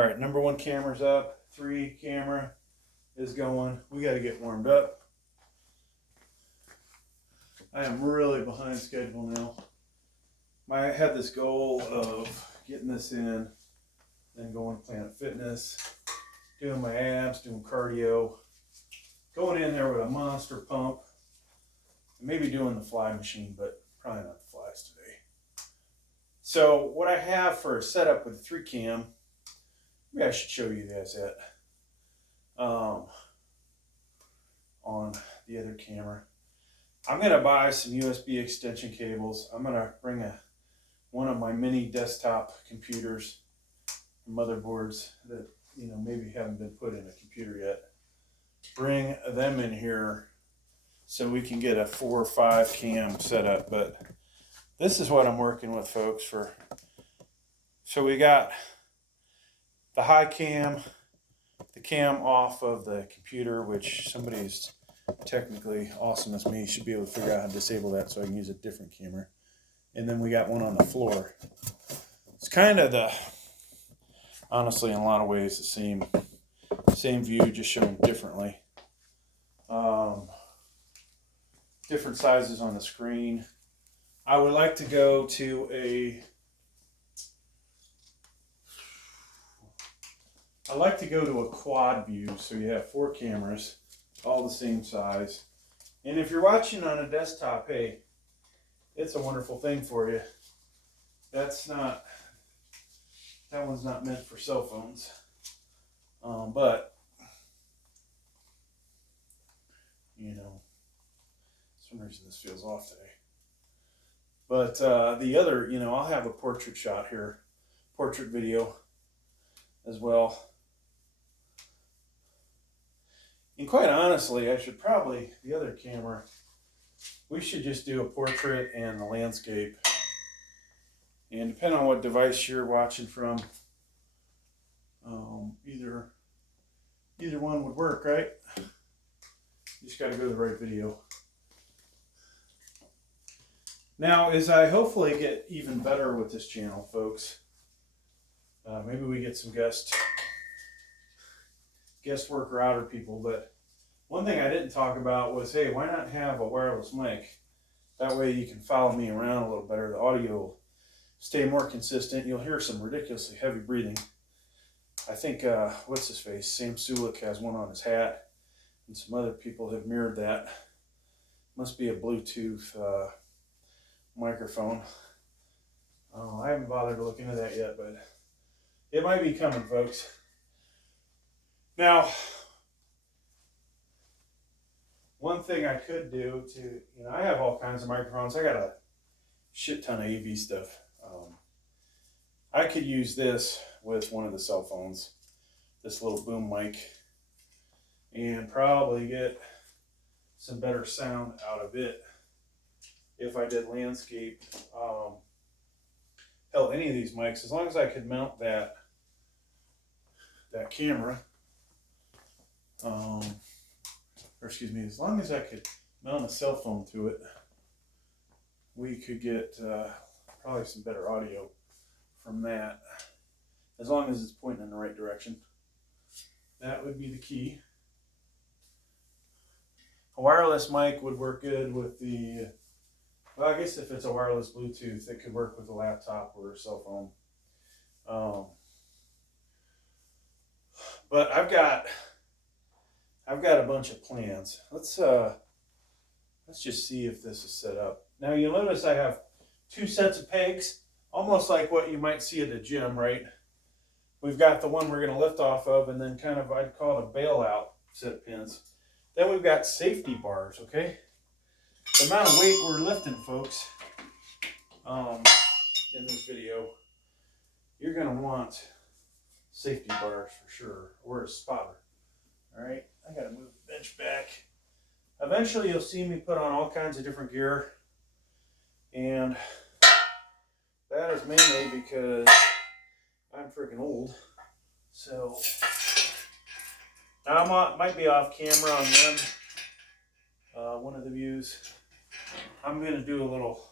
All right, number one camera's up. 3 camera is going. We got to get warmed up. I am really behind schedule now. I had this goal of getting this in, then going to Planet Fitness, doing my abs, doing cardio, going in there with a monster pump, maybe doing the fly machine, but probably not the flies today. So what I have for a setup with the 3 cam, maybe I should show you guys that on the other camera. I'm going to buy some USB extension cables. I'm going to bring one of my mini desktop computers, motherboards that maybe haven't been put in a computer yet. Bring them in here so we can get a 4 or 5 cam setup. But this is what I'm working with, folks. So we got the high cam, the cam off of the computer, which somebody's technically awesome as me should be able to figure out how to disable that so I can use a different camera. And then we got one on the floor. It's kind of honestly, in a lot of ways, the same view, just shown differently. Different sizes on the screen. I would like to go to a quad view, so you have 4 cameras, all the same size. And if you're watching on a desktop, hey, it's a wonderful thing for you. That one's not meant for cell phones. But some reason this feels off today. But the other, I'll have a portrait shot here, portrait video as well. And quite honestly, I should probably, the other camera, we should just do a portrait and the landscape. And depending on what device you're watching from, either one would work, right? You just got to go to the right video. Now, as I hopefully get even better with this channel, folks, maybe we get some guest work router people, but one thing I didn't talk about was, hey, why not have a wireless mic? That way you can follow me around a little better. The audio will stay more consistent. You'll hear some ridiculously heavy breathing. I think, what's his face? Sam Sulik has one on his hat, and some other people have mirrored that. Must be a Bluetooth microphone. I haven't bothered to look into that yet, but it might be coming, folks. Now, one thing I could do I have all kinds of microphones. I got a shit ton of AV stuff. I could use this with one of the cell phones, this little boom mic, and probably get some better sound out of it if I did landscape. Hell, any of these mics, as long as I could mount that camera, as long as I could mount a cell phone to it, we could get probably some better audio from that, as long as it's pointing in the right direction. That would be the key. A wireless mic would work good with well, I guess if it's a wireless Bluetooth, it could work with a laptop or a cell phone. But I've got a bunch of plans. Let's just see if this is set up. Now you'll notice I have 2 sets of pegs, almost like what you might see at the gym, right? We've got the one we're going to lift off of, and then kind of, I'd call it a bailout set of pins. Then we've got safety bars, okay? The amount of weight we're lifting, folks, in this video, you're going to want safety bars for sure, or a spotter. All right, I got to move the bench back. Eventually, you'll see me put on all kinds of different gear, and that is mainly because I'm freaking old. So now I might be off camera on one of the views. I'm going to do a little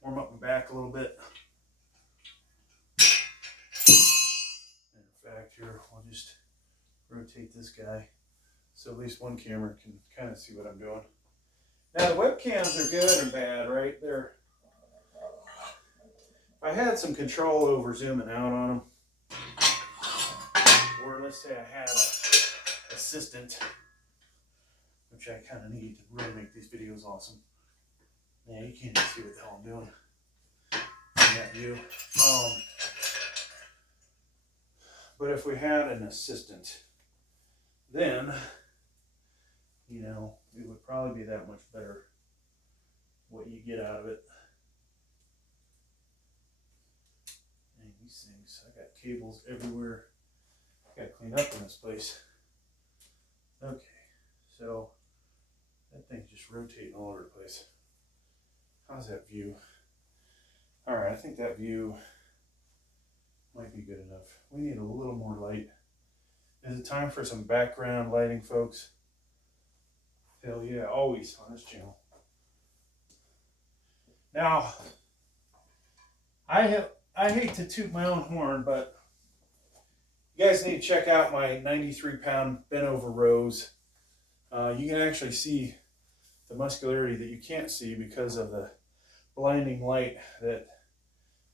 warm up my back a little bit. In here. We'll just rotate this guy so at least one camera can kind of see what I'm doing. Now the webcams are good and bad, right? I had some control over zooming out on them, or let's say I had an assistant, which I kind of need to really make these videos awesome. Yeah, you can't even see what the hell I'm doing in that view. But if we had an assistant, then, you know, it would probably be that much better what you get out of it. And these things, I got cables everywhere. I gotta clean up in this place. Okay, so that thing's just rotating all over the place. How's that view? All right, I think that view might be good enough. We need a little more light. Is it time for some background lighting, folks? Hell yeah, always on this channel. Now, I hate to toot my own horn, but you guys need to check out my 93-pound bent over rows. You can actually see the muscularity that you can't see because of the blinding light that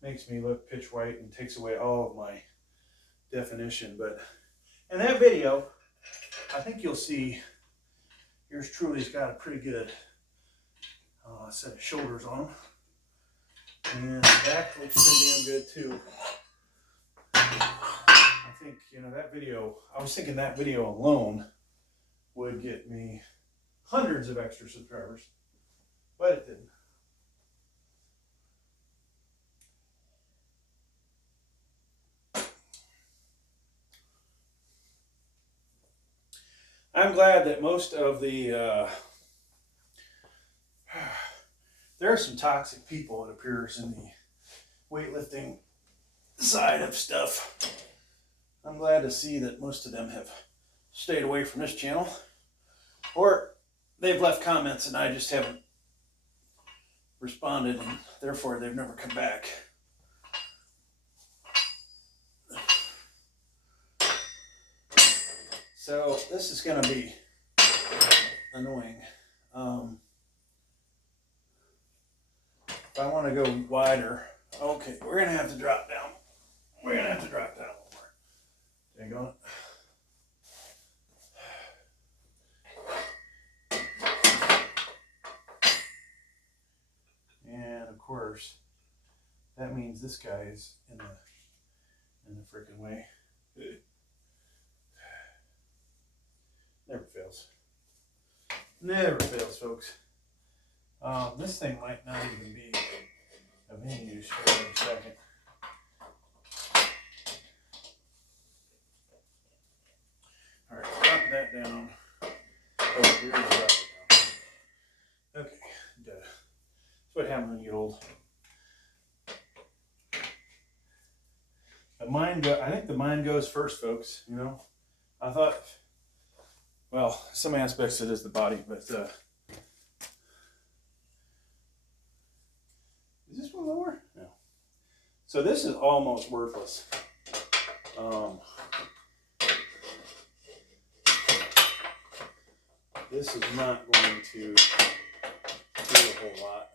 makes me look pitch white and takes away all of my definition. But in that video, I think you'll see yours truly's got a pretty good set of shoulders on him. And the back looks pretty damn good too. I think, you know, that video, I was thinking that video alone would get me hundreds of extra subscribers, but it didn't. I'm glad that most of the, there are some toxic people, it appears, in the weightlifting side of stuff. I'm glad to see that most of them have stayed away from this channel, or they've left comments and I just haven't responded, and therefore they've never come back. So this is going to be annoying. If I want to go wider, okay, we're going to have to drop down. We're going to have to drop down a little more. Dang on it. And of course, that means this guy is in the freaking way. Never fails. Never fails, folks. This thing might not even be of any use for a second. All right, drop that down. Oh, here, drop it down. Okay, that's what happens when you get old. I think the mind goes first, folks. You know, I thought. Well, some aspects it is the body, but is this one lower? No. So this is almost worthless. This is not going to do a whole lot.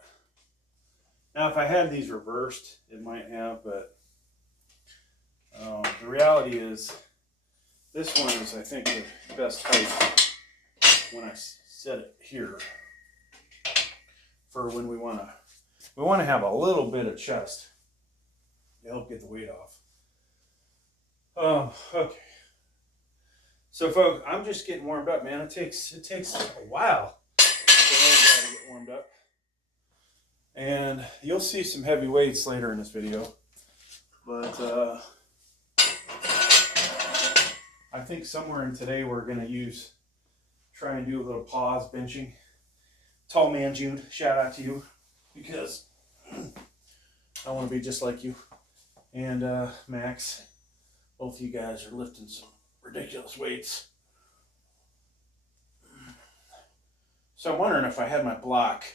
Now, if I had these reversed, it might have, but the reality is, this one is, I think, the best height when I set it here for when we want to have a little bit of chest to help get the weight off. Okay. So, folks, I'm just getting warmed up, man. It takes a while for everybody to get warmed up, and you'll see some heavy weights later in this video, but I think somewhere in today we're going to try and do a little pause benching. Tall Man June, shout out to you, because I want to be just like you. And Max, both of you guys are lifting some ridiculous weights. So I'm wondering if I had my block,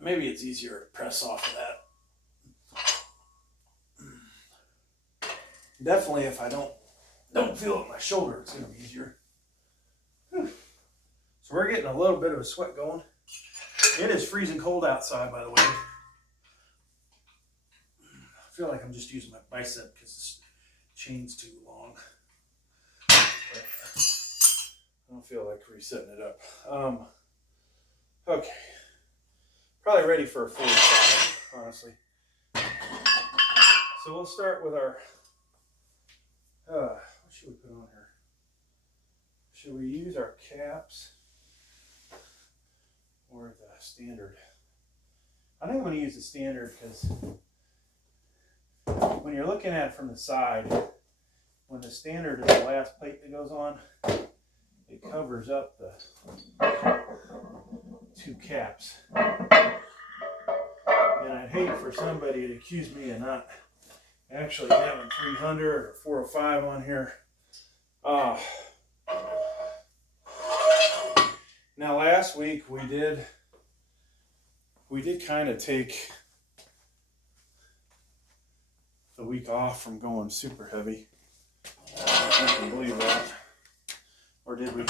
maybe it's easier to press off of that. Definitely if I don't feel it in my shoulder, it's gonna be easier. Whew. So we're getting a little bit of a sweat going. It is freezing cold outside, by the way. I feel like I'm just using my bicep because this chain's too long. But I don't feel like resetting it up. Okay. Probably ready for a 45, honestly. So we'll start with our, what should we put on here? Should we use our caps or the standard? I think I'm going to use the standard because when you're looking at it from the side, when the standard is the last plate that goes on, it covers up the two caps. And I'd hate for somebody to accuse me of not actually having 300 or 405 on here. Now last week we did kind of take the week off from going super heavy. I can believe that. Or did we?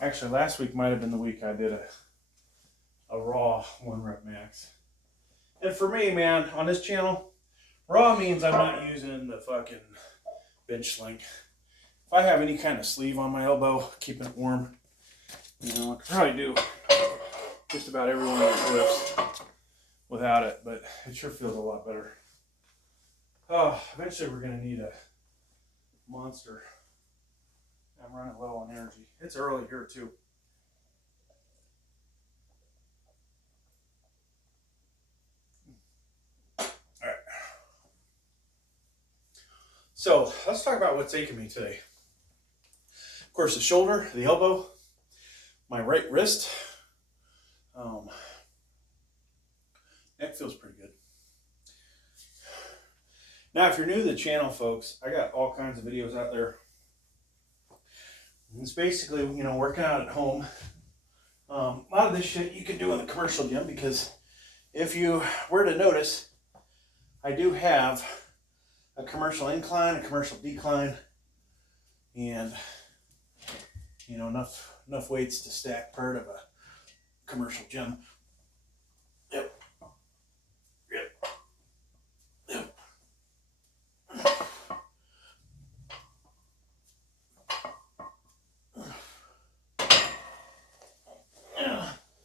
Actually, last week might have been the week I did a raw 1 rep max. And for me, man, on this channel, raw means I'm not using the fucking bench sling. If I have any kind of sleeve on my elbow, keeping it warm, you know, I could probably do just about every one of those lifts without it, but it sure feels a lot better. Oh, eventually we're going to need a monster. I'm running low on energy. It's early here too. All right. So let's talk about what's aching me today. Of course, the shoulder, the elbow, my right wrist. Neck feels pretty good. Now, if you're new to the channel, folks, I got all kinds of videos out there. It's basically, you know, working out at home. A lot of this shit you can do in the commercial gym because if you were to notice, I do have a commercial incline, a commercial decline, and, you know, enough weights to stack part of a commercial gym. Yep.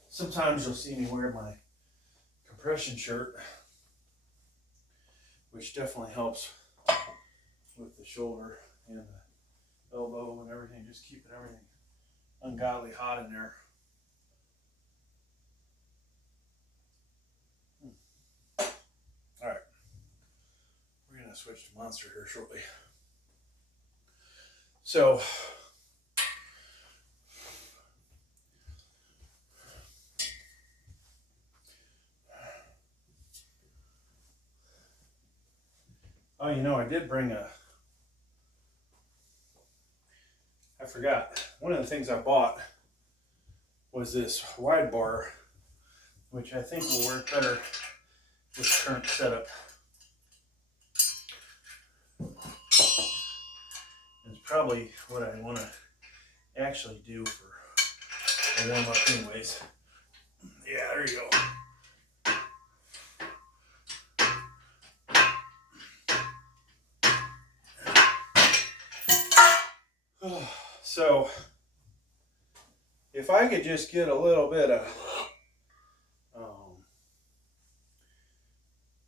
Sometimes you'll see me wear my compression shirt, which definitely helps with the shoulder and the elbow and everything, just keeping everything ungodly hot in there. All right, we're gonna switch to Monster here shortly. So, oh, you know, I did bring I forgot. One of the things I bought was this wide bar, which I think will work better with the current setup. It's probably what I want to actually do for a warm up anyways. Yeah, there you go. So, if I could just get a little bit of,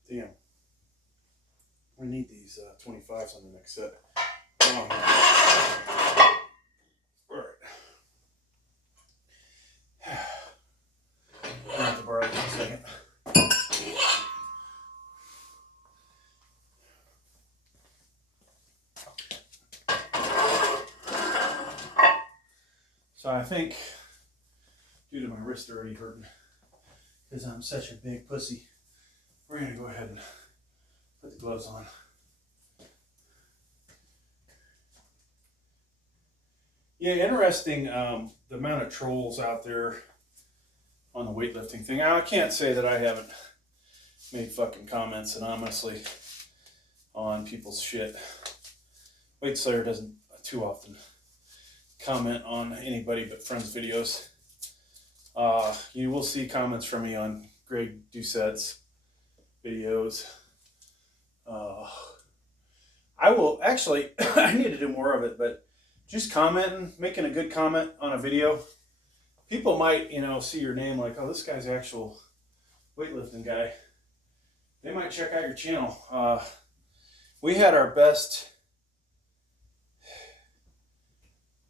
damn, we need these 25s on the next set. All right. I'm gonna have to borrow this in a second. So I think, due to my wrist already hurting, because I'm such a big pussy, we're going to go ahead and put the gloves on. Yeah, interesting, the amount of trolls out there on the weightlifting thing. I can't say that I haven't made fucking comments anonymously on people's shit. Weight Slayer doesn't too often comment on anybody but friends' videos. You will see comments from me on Greg Doucette's videos. I will actually, I need to do more of it, but just commenting, making a good comment on a video, people might, you know, see your name like, oh, this guy's actual weightlifting guy. They might check out your channel. We had our best,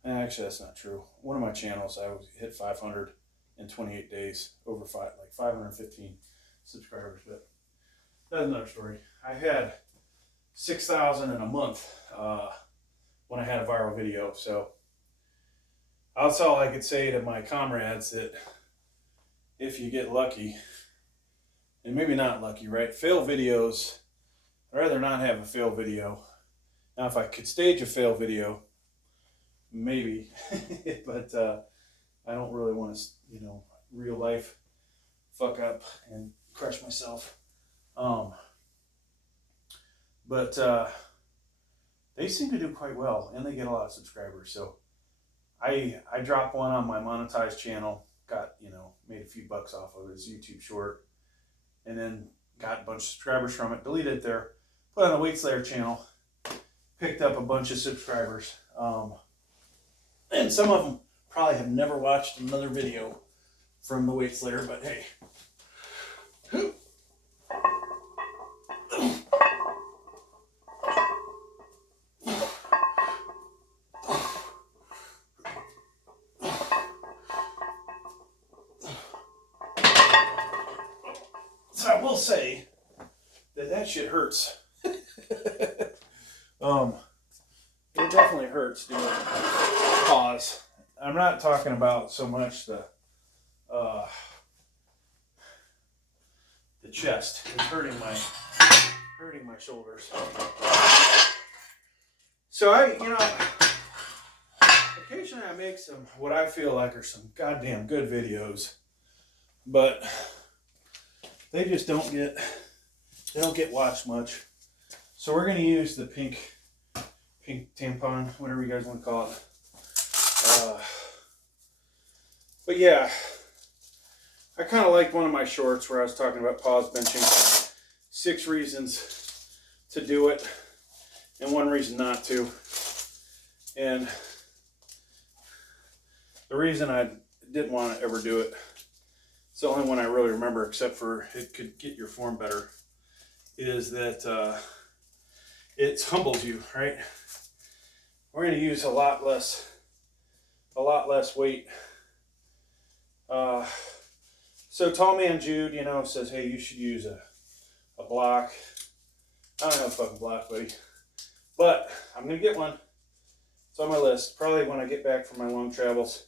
actually that's not true. One of my channels, I hit 500 in 28 days, over 515 subscribers, but that's another story. I had 6,000 in a month when I had a viral video. So that's all I could say to my comrades, that if you get lucky, and maybe not lucky, right? Fail videos, I'd rather not have a fail video. Now, if I could stage a fail video, maybe, but I don't really want to, you know, real life fuck up and crush myself. But they seem to do quite well, and they get a lot of subscribers. So I dropped one on my monetized channel, got, you know, made a few bucks off of his YouTube short, and then got a bunch of subscribers from it, deleted it there, put it on the Weight Slayer channel, picked up a bunch of subscribers. And some of them probably have never watched another video from the Weight Slayer, but hey. So I will say that shit hurts. It definitely hurts doing pause. I'm not talking about so much the chest. It's hurting my shoulders. So occasionally I make some what I feel like are some goddamn good videos, but they just don't get watched much. So we're gonna use the pink tampon, whatever you guys want to call it. But yeah, I kind of liked one of my shorts where I was talking about pause benching, 6 reasons to do it and 1 reason not to. And the reason I didn't want to ever do it, it's the only one I really remember, except for it could get your form better, is that it humbles you, right? We're going to use a lot less weight. So Tall Man Jude, you know, says, hey, you should use a block. I don't have a fucking block, buddy. But I'm going to get one. It's on my list. Probably when I get back from my long travels,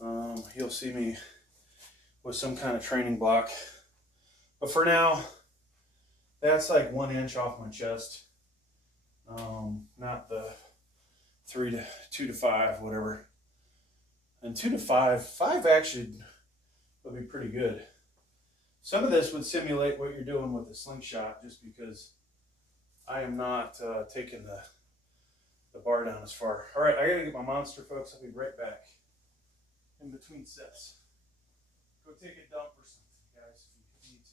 you'll see me with some kind of training block. But for now, that's like 1 inch off my chest. Not the 2 to 5, whatever. And 2 to 5 actually would be pretty good. Some of this would simulate what you're doing with the slingshot, just because I am not taking the bar down as far. All right, I gotta get my monster, folks. I'll be right back in between sets. Go take a dump or something, guys, if you need to.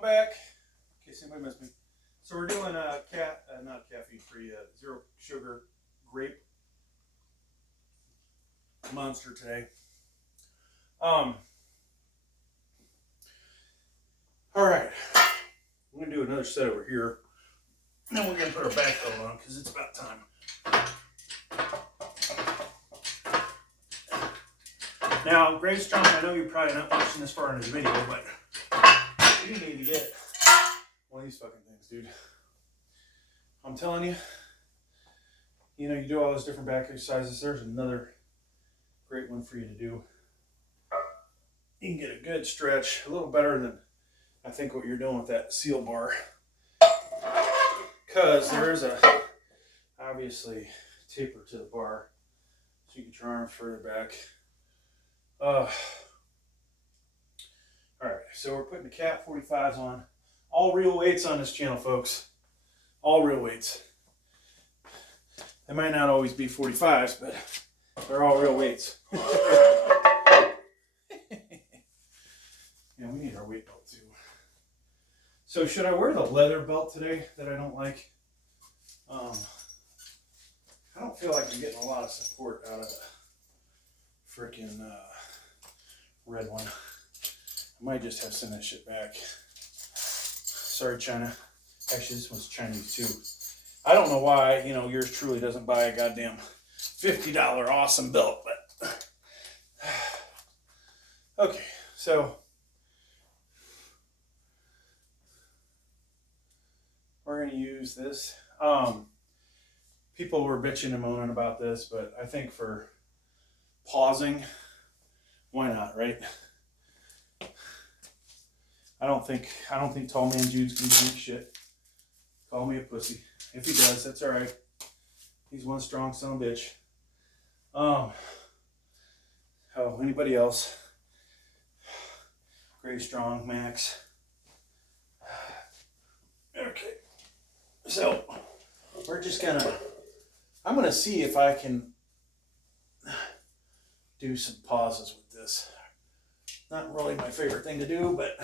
I'm back. In case anybody missed me. So we're doing a not caffeine-free, zero sugar grape monster today. All right. I'm gonna do another set over here. And then we're gonna put our back belt on because it's about time. Now, Grave Strong, I know you're probably not watching this far in this video, but you need to get one of these fucking things, dude. I'm telling you, you know, you do all those different back exercises. There's another great one for you to do. You can get a good stretch, a little better than I think what you're doing with that seal bar. Because there is a, obviously, taper to the bar. So you get your arms further back. All right, so we're putting the Cat 45s on. All real weights on this channel, folks. All real weights. They might not always be 45s, but they're all real weights. Yeah, we need our weight belt too. So should I wear the leather belt today that I don't like? I don't feel like I'm getting a lot of support out of the freaking red one. I might just have to send that shit back. Sorry, China. Actually, this one's Chinese too. I don't know why, you know, yours truly doesn't buy a goddamn $50 awesome belt, but okay, so we're gonna use this. People were bitching and moaning about this, but I think for pausing, why not, right? I don't think Tall Man Jude's gonna do shit. Call me a pussy. If he does, that's all right. He's one strong son of a bitch. Oh, anybody else? Grave Strong, Max. Okay. So we're just gonna. I'm gonna see if I can do some pauses with this. Not really my favorite thing to do, but.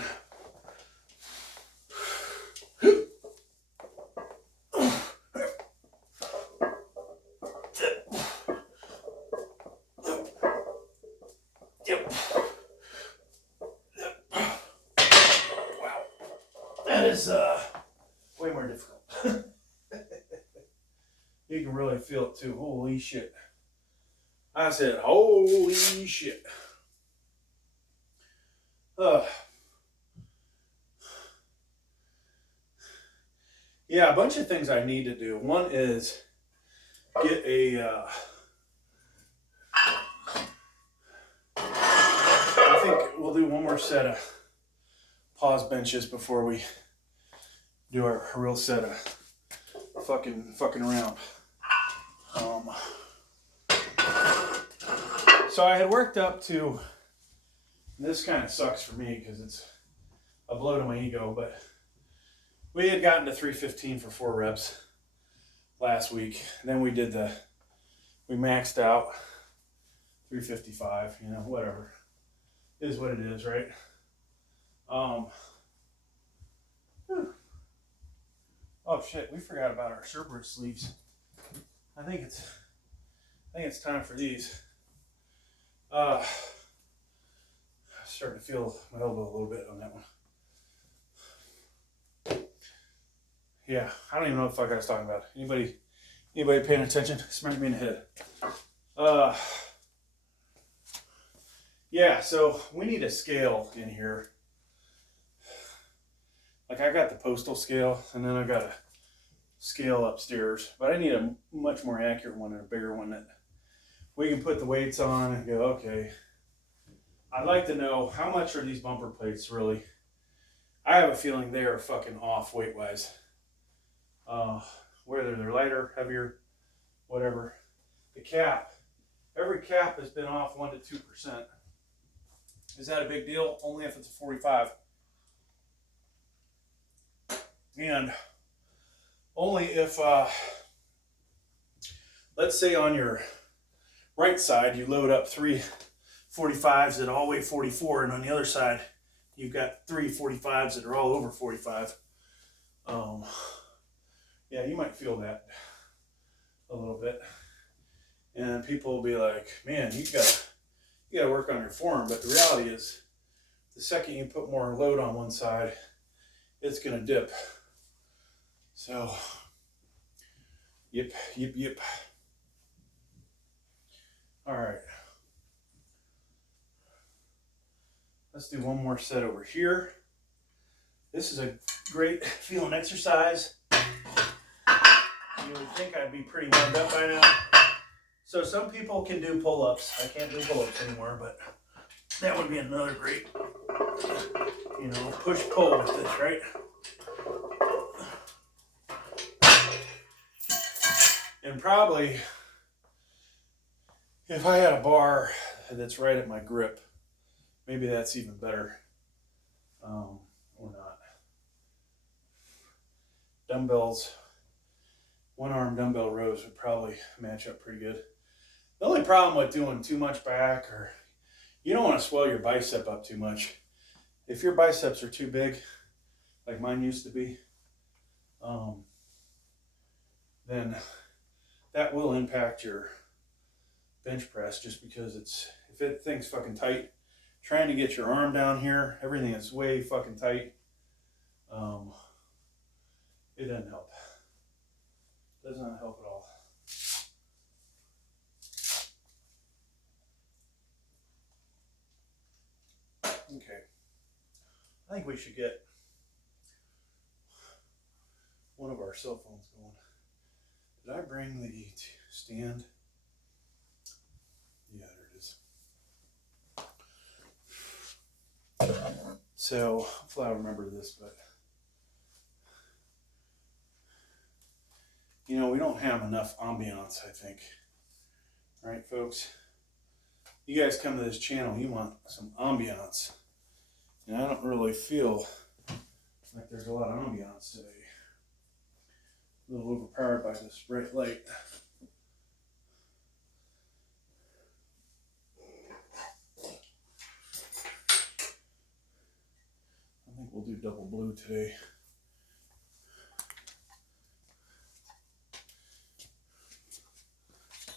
Is way more difficult. You can really feel it too. Holy shit. I said, holy shit. Yeah, a bunch of things I need to do. One is get a I think we'll do one more set of pause benches before we do our real set of fucking around. So I had worked up to, this kind of sucks for me because it's a blow to my ego, but we had gotten to 315 for 4 reps last week. And then we maxed out 355, you know, whatever. It is what it is, right? Oh shit, we forgot about our Cerberus sleeves. I think it's time for these. Starting to feel my elbow a little bit on that one. Yeah, I don't even know what the fuck I was talking about. Anybody paying attention? Smack me in the head. Yeah, so we need a scale in here. Like I got the postal scale and then I got a scale upstairs, but I need a much more accurate one and a bigger one that we can put the weights on and go, okay. I'd like to know how much are these bumper plates really? I have a feeling they are fucking off weight wise. Whether they're lighter, heavier, whatever. The cap, every cap has been off 1 to 2%. Is that a big deal? Only if it's a 45. And only if, let's say on your right side, you load up 3 45s that all weigh 44, and on the other side, you've got 345s that are all over 45. Yeah, you might feel that a little bit. And people will be like, man, you gotta work on your form. But the reality is, the second you put more load on one side, it's gonna dip. So, yep. All right. Let's do one more set over here. This is a great feeling exercise. You would think I'd be pretty warmed up by now. So some people can do pull-ups. I can't do pull-ups anymore, but that would be another great, you know, push-pull with this, right? And probably, if I had a bar that's right at my grip, maybe that's even better, or not. Dumbbells, one-arm dumbbell rows would probably match up pretty good. The only problem with doing too much back, or you don't want to swell your bicep up too much. If your biceps are too big, like mine used to be, then that will impact your bench press, just because if it thing's fucking tight, trying to get your arm down here, everything is way fucking tight. It doesn't help. Does not help at all. Okay. I think we should get one of our cell phones going. Did I bring the stand? Yeah, there it is. So, hopefully I remember this, but you know, we don't have enough ambiance, I think. All right, folks? You guys come to this channel, you want some ambiance. And I don't really feel like there's a lot of ambiance today. A little overpowered by this bright light. I think we'll do double blue today.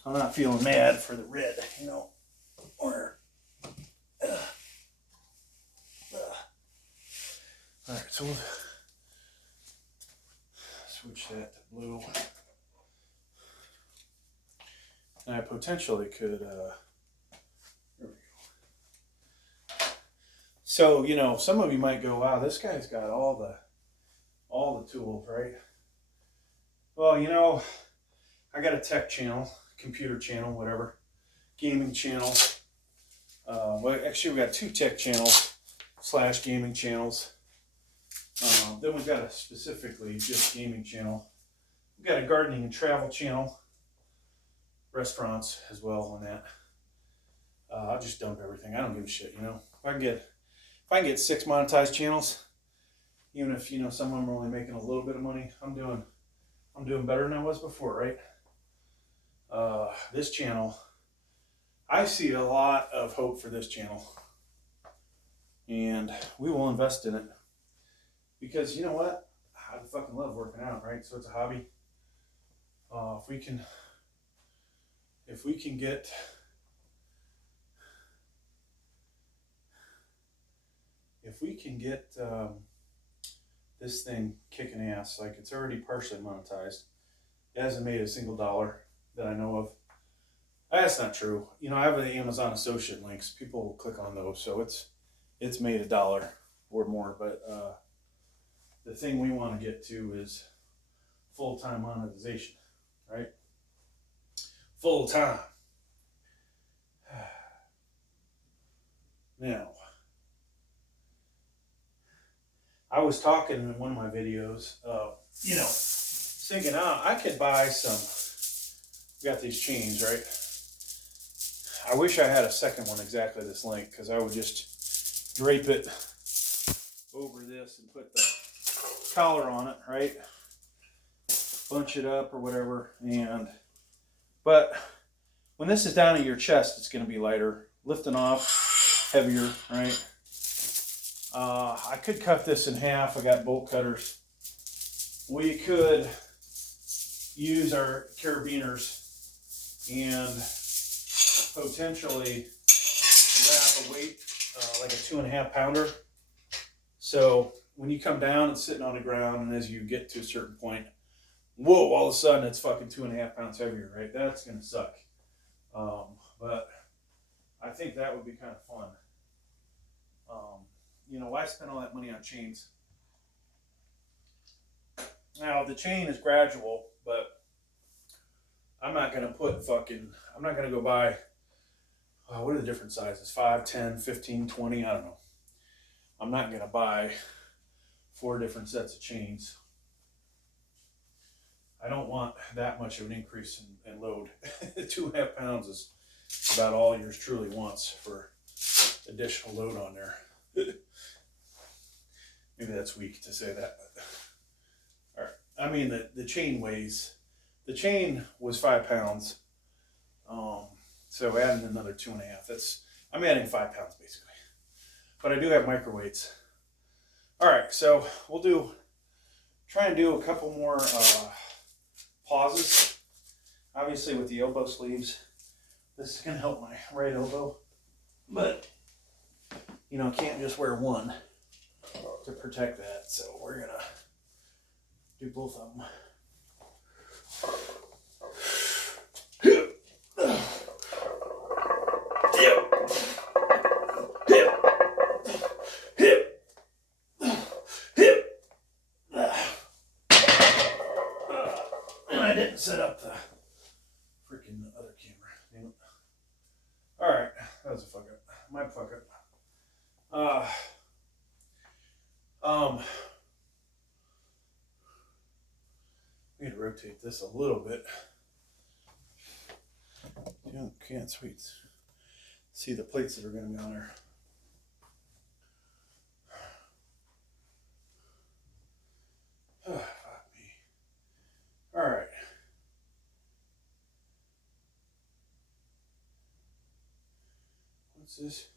I'm not feeling mad for the red, you know. All right, so we'll switch that to blue. And I potentially could, there we go. So, you know, some of you might go, wow, this guy's got all the tools, right? Well, you know, I got a tech channel, computer channel, whatever, gaming channel. Well, actually, we got 2 tech channels / gaming channels. Then we've got a specifically just gaming channel. We've got a gardening and travel channel, restaurants as well on that. I'll just dump everything. I don't give a shit, you know. If I can get 6 monetized channels, even if, you know, some of them are only making a little bit of money, I'm doing better than I was before, right? This channel, I see a lot of hope for this channel, and we will invest in it. Because you know what? I fucking love working out, right? So it's a hobby. If we can get this thing kicking ass, like it's already partially monetized. It hasn't made a single dollar that I know of. That's not true. You know, I have the Amazon associate links. People will click on those, so it's made $1 or more, but the thing we want to get to is full-time monetization, right? Full-time. Now, I was talking in one of my videos, you know, thinking, I could buy some, we got these chains, right? I wish I had a second one exactly this length, because I would just drape it over this and put the collar on it, right? Bunch it up or whatever. But when this is down at your chest, it's going to be lighter. Lifting off, heavier, right? I could cut this in half. I got bolt cutters. We could use our carabiners and potentially wrap a weight like a 2.5 pounder. So when you come down, it's sitting on the ground, and as you get to a certain point, whoa, all of a sudden it's fucking 2.5 pounds heavier, right? That's gonna suck. But I think that would be kind of fun. You know, why spend all that money on chains? Now, the chain is gradual, but I'm not going to put I'm not going to go buy, what are the different sizes? 5, 10, 15, 20, I don't know. I'm not going to buy 4 different sets of chains. I don't want that much of an increase in load. 2.5 pounds is about all yours truly wants for additional load on there. Maybe that's weak to say that, but all right. I mean, the chain was 5 pounds. So adding another 2.5, I'm adding 5 pounds basically. But I do have microweights. All right, so we'll try and do a couple more pauses. Obviously with the elbow sleeves, this is gonna help my right elbow, but you know, can't just wear one to protect that. So we're gonna do both of them. And I didn't set up the freaking other camera. Damn it. All right, that was a fuck up. My fuck up. We need to rotate this a little bit. You can't see the plates that are going to be on there. Oh, fuck me. All right. What's this?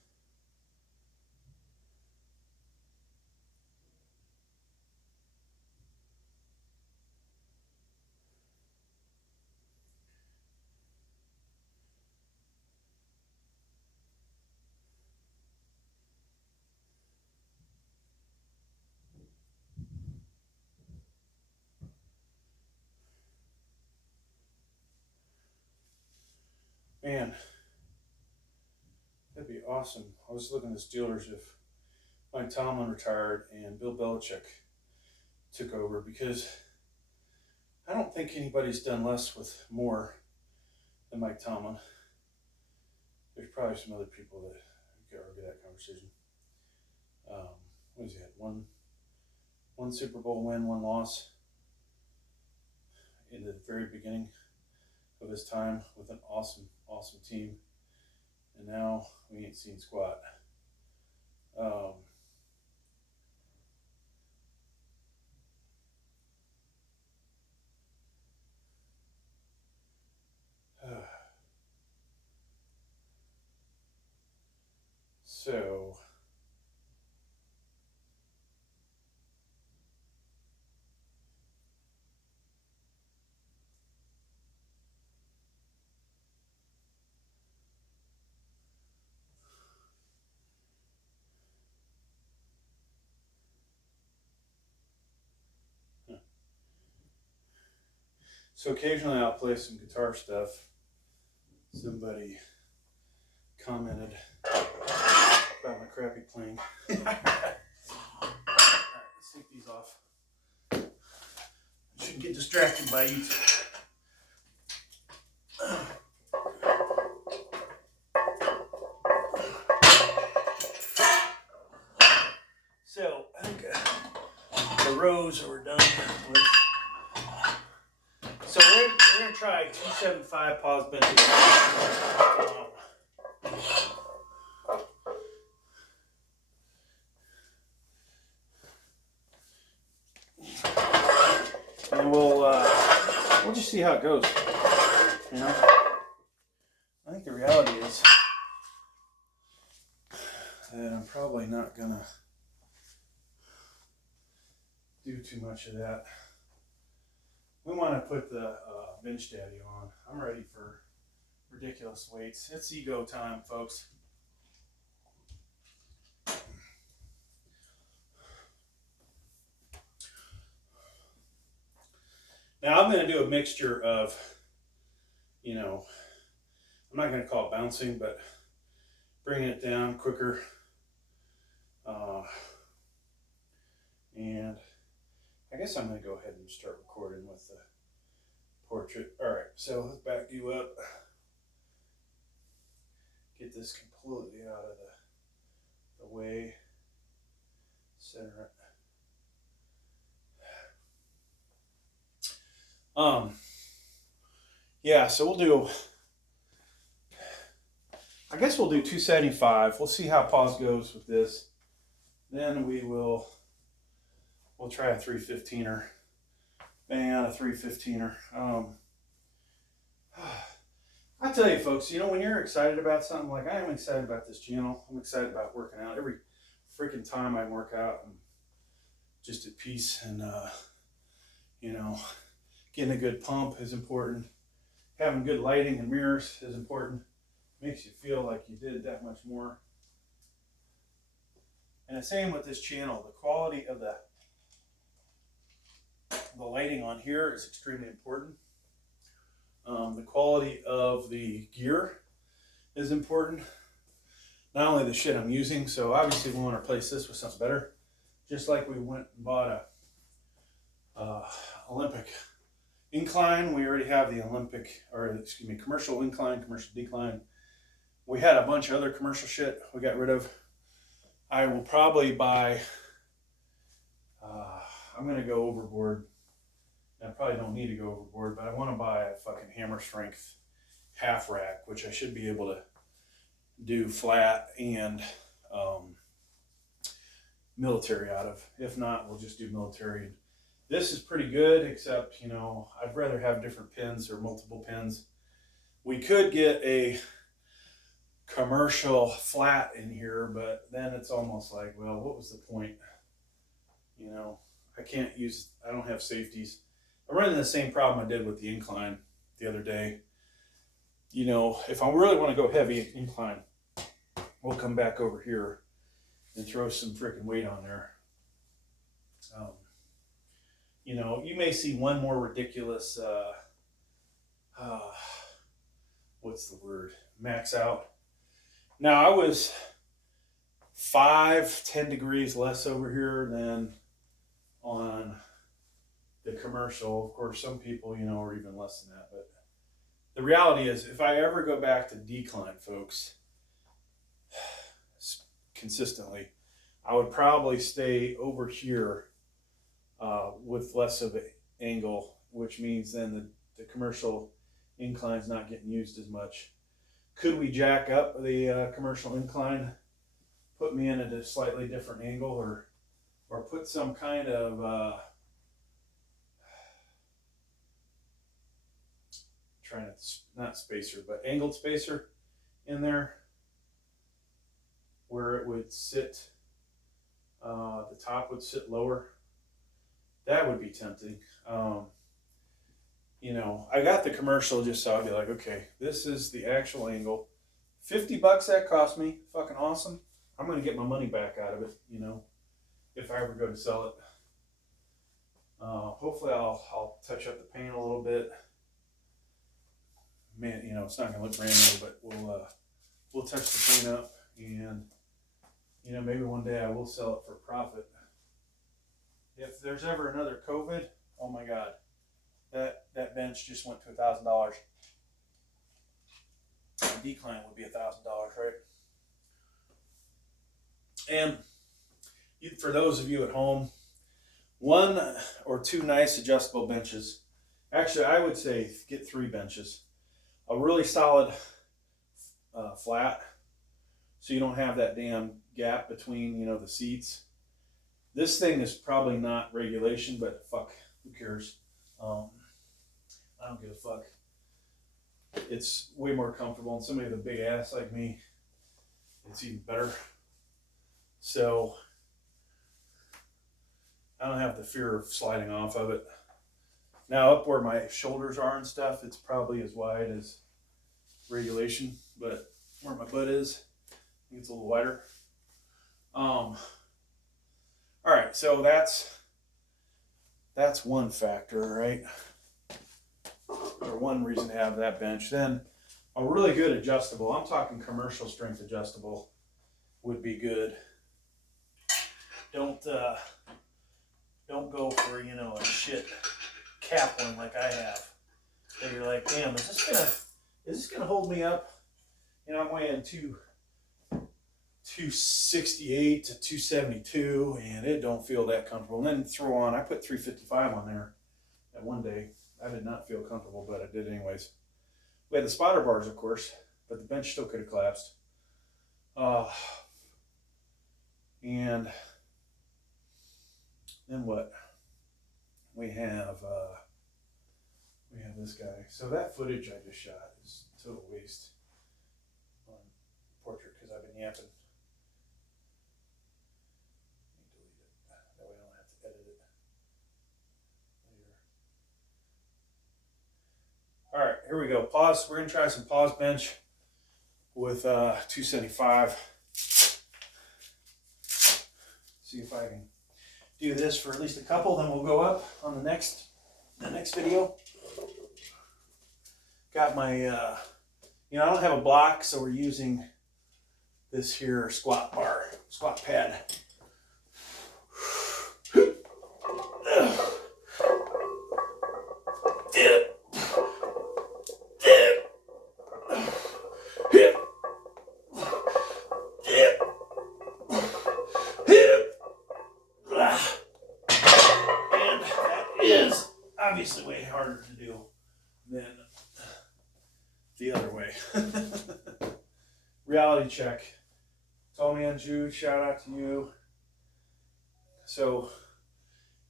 Man, that'd be awesome. I was looking at this dealers if Mike Tomlin retired and Bill Belichick took over, because I don't think anybody's done less with more than Mike Tomlin. There's probably some other people that could argue that conversation. What has he had? One Super Bowl win, 1 loss in the very beginning of his time with an awesome team, and now we ain't seen squat. So occasionally I'll play some guitar stuff. Somebody commented about my crappy playing. All right, let's take these off. I shouldn't get distracted by YouTube. So I think the rows we're done with. So we're gonna try 275 pause benches. And we'll just see how it goes. You know, I think the reality is that I'm probably not gonna do too much of that. We want to put the Benchdaddy on. I'm ready for ridiculous weights. It's ego time, folks. Now I'm going to do a mixture of, you know, I'm not going to call it bouncing, but bringing it down quicker. And I guess I'm going to go ahead and start recording with the portrait. All right, so let's back you up. Get this completely out of the way. Center it. Yeah, so we'll do, I guess we'll do 275. We'll see how pause goes with this. Then we'll try a 315er. Bang, a 315er. I tell you folks, you know, when you're excited about something, like I am excited about this channel, I'm excited about working out. Every freaking time I work out, I'm just at peace, and you know, getting a good pump is important. Having good lighting and mirrors is important. Makes you feel like you did that much more. And the same with this channel. The quality of the lighting on here is extremely important. The quality of the gear is important. Not only the shit I'm using, so obviously we want to replace this with something better. Just like we went and bought a Olympic incline. We already have the Olympic, or excuse me, commercial incline, commercial decline. We had a bunch of other commercial shit we got rid of. I will probably buy, I'm going to go overboard. I probably don't need to go overboard, but I want to buy a fucking hammer strength half rack, which I should be able to do flat and military out of. If not, we'll just do military. This is pretty good, except, you know, I'd rather have different pins or multiple pins. We could get a commercial flat in here, but then it's almost like, well, what was the point? You know, I don't have safeties. I'm running the same problem I did with the incline the other day. You know, if I really want to go heavy incline, we'll come back over here and throw some freaking weight on there. You know, you may see one more ridiculous, what's the word? Max out. Now, I was 5-10 degrees less over here than on the commercial. Of course, some people, you know, are even less than that. But the reality is, if I ever go back to decline, folks, consistently, I would probably stay over here with less of an angle, which means then the commercial incline's not getting used as much. Could we jack up the commercial incline, put me in at a slightly different angle, or put some kind of not spacer, but angled spacer in there where it would sit, the top would sit lower. That would be tempting. You know, I got the commercial just so I'd be like, okay, this is the actual angle. $50 that cost me, fucking awesome. I'm gonna get my money back out of it, you know, if I ever go to sell it. Hopefully I'll touch up the paint a little bit. Man, you know, it's not gonna look brand new, but we'll touch the paint up, and you know, maybe one day I will sell it for profit. If there's ever another COVID, oh my God, that bench just went to $1,000. The decline would be $1,000, right? And for those of you at home, 1 or 2 nice adjustable benches. Actually, I would say get 3 benches. A really solid flat, so you don't have that damn gap between, you know, the seats. This thing is probably not regulation, but fuck, who cares? I don't give a fuck. It's way more comfortable, and somebody with a big ass like me, it's even better. So I don't have the fear of sliding off of it. Now up where my shoulders are and stuff, it's probably as wide as regulation, but where my butt is, I think it's a little wider. All right, so that's one factor, right? Or one reason to have that bench. Then a really good adjustable, I'm talking commercial strength adjustable, would be good. Don't go for, you know, a shit cap one like I have. So you're like, damn, is this gonna hold me up? You know, I'm weighing 268 to 272, and it don't feel that comfortable. And then throw on, I put 355 on there that one day. I did not feel comfortable, but I did anyways. We had the spotter bars, of course, but the bench still could have collapsed. And then what? We have this guy. So that footage I just shot is total waste on portrait because I've been yapping. Delete it. That way I don't have to edit it later. All right, here we go. Pause. We're gonna try some pause bench with 275. See if I can do this for at least a couple, then we'll go up on the next video. Got my, you know, I don't have a block, so we're using this here squat pad. Is obviously way harder to do than the other way. Reality check. Tommy and Jude, shout out to you. So,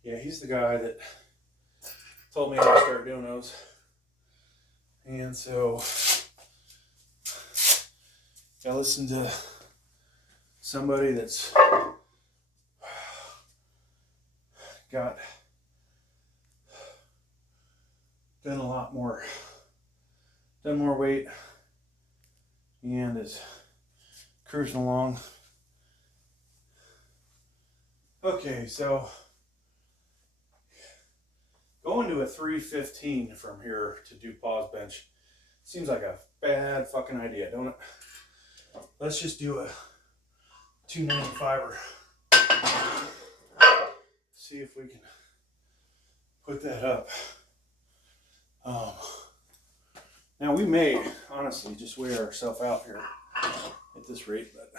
yeah, he's the guy that told me how to start doing those. And so, I listened to somebody that's got done a lot more, done more weight, and is cruising along. Okay, so going to a 315 from here to do pause bench seems like a bad fucking idea, don't it? Let's just do a 295er. See if we can put that up. Now we may honestly just wear ourselves out here at this rate, but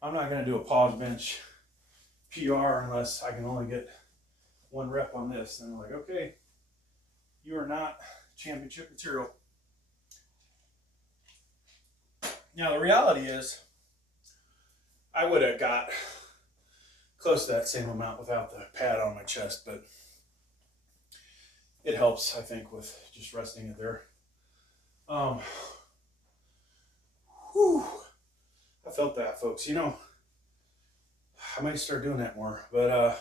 I'm not going to do a pause bench PR unless I can only get one rep on this. And I'm like, okay, you are not championship material. Now the reality is I would have got close to that same amount without the pad on my chest, but it helps, I think, with just resting it there. Whew. I felt that, folks. You know, I might start doing that more, but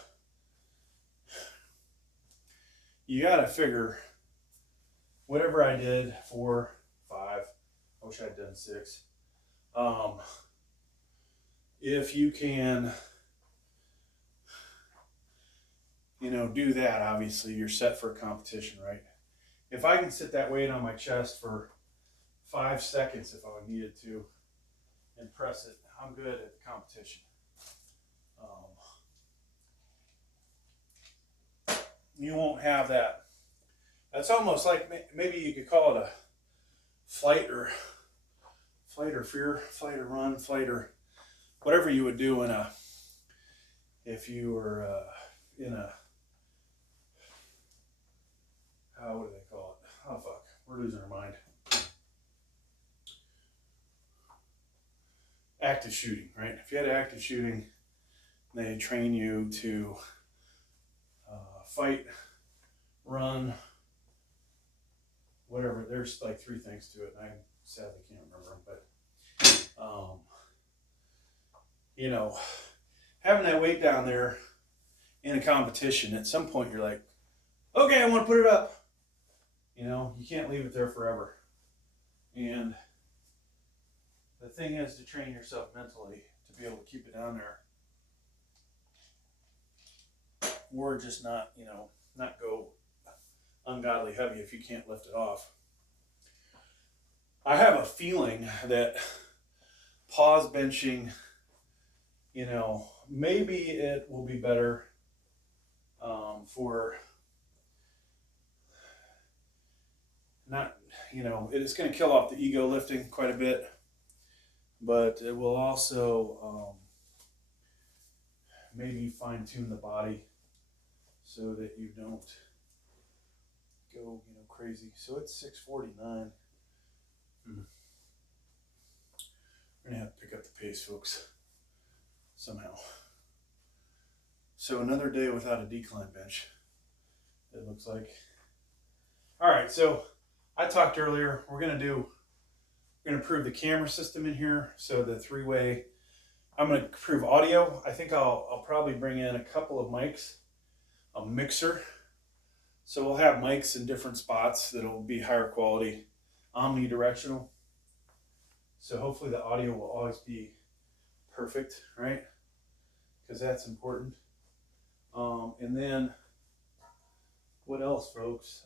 you gotta figure whatever I did 4, 5, I wish I had done 6. If you can, you know, do that, obviously you're set for a competition, right? If I can sit that weight on my chest for 5 seconds if I needed to and press it, I'm good at the competition. You won't have that. That's almost like maybe you could call it a flight or fear, flight or run, flight or whatever you would do in if you were in a, what do they call it? Oh fuck, we're losing our mind. Active shooting, right? If you had active shooting, they train you to fight, run, whatever. There's like 3 things to it, and I sadly can't remember them, but you know, having that weight down there in a competition, at some point you're like, okay, I want to put it up. You know, you can't leave it there forever. And the thing is to train yourself mentally to be able to keep it down there. Or just not, you know, not go ungodly heavy if you can't lift it off. I have a feeling that pause benching, you know, maybe it will be better for not, you know, it's going to kill off the ego lifting quite a bit, but it will also maybe fine tune the body so that you don't go, you know, crazy. So it's 649. We're gonna have to pick up the pace, folks, somehow. So another day without a decline bench, it looks like. All right, so I talked earlier, we're gonna improve the camera system in here. So the three-way, I'm gonna improve audio. I think I'll probably bring in a couple of mics, a mixer. So we'll have mics in different spots that'll be higher quality, omnidirectional. So hopefully the audio will always be perfect, right? Because that's important. And then what else, folks?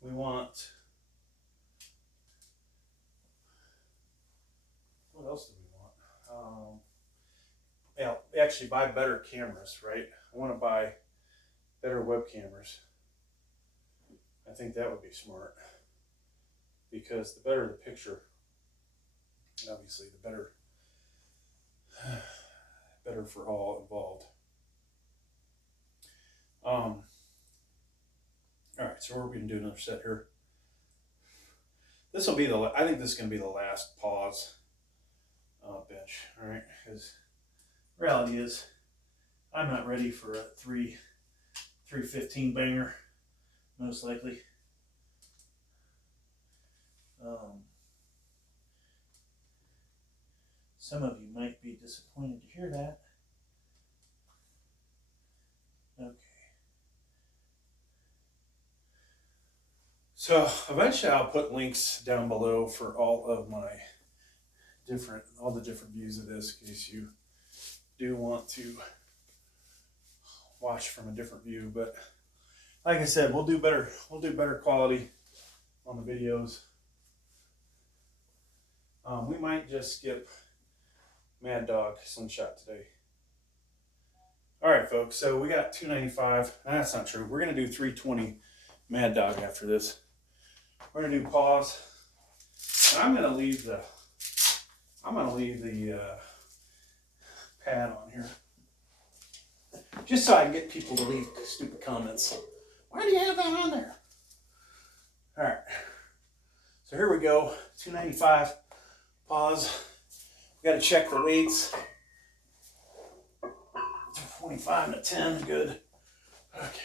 We want, what else do we want? Yeah, actually buy better cameras, right? I want to buy better web cameras. I think that would be smart, because the better the picture, obviously, the better for all involved. All right, so we're going to do another set here. This will be I think this is going to be the last pause bench, all right? Because reality is, I'm not ready for a 315 banger, most likely. Some of you might be disappointed to hear that. Okay. So eventually I'll put links down below for all of my all the different views of this, in case you do want to watch from a different view. But like I said, we'll do better quality on the videos. We might just skip Mad Dog Slingshot today. All right, folks, so we got 295. That's not true. We're going to do 320 Mad Dog after this. We're going to do pause. And I'm going to leave the pad on here, just so I can get people to leave stupid comments. Why do you have that on there? All right. So here we go. 295. Pause. We got to check the weights. 25 to 10. Good. Okay.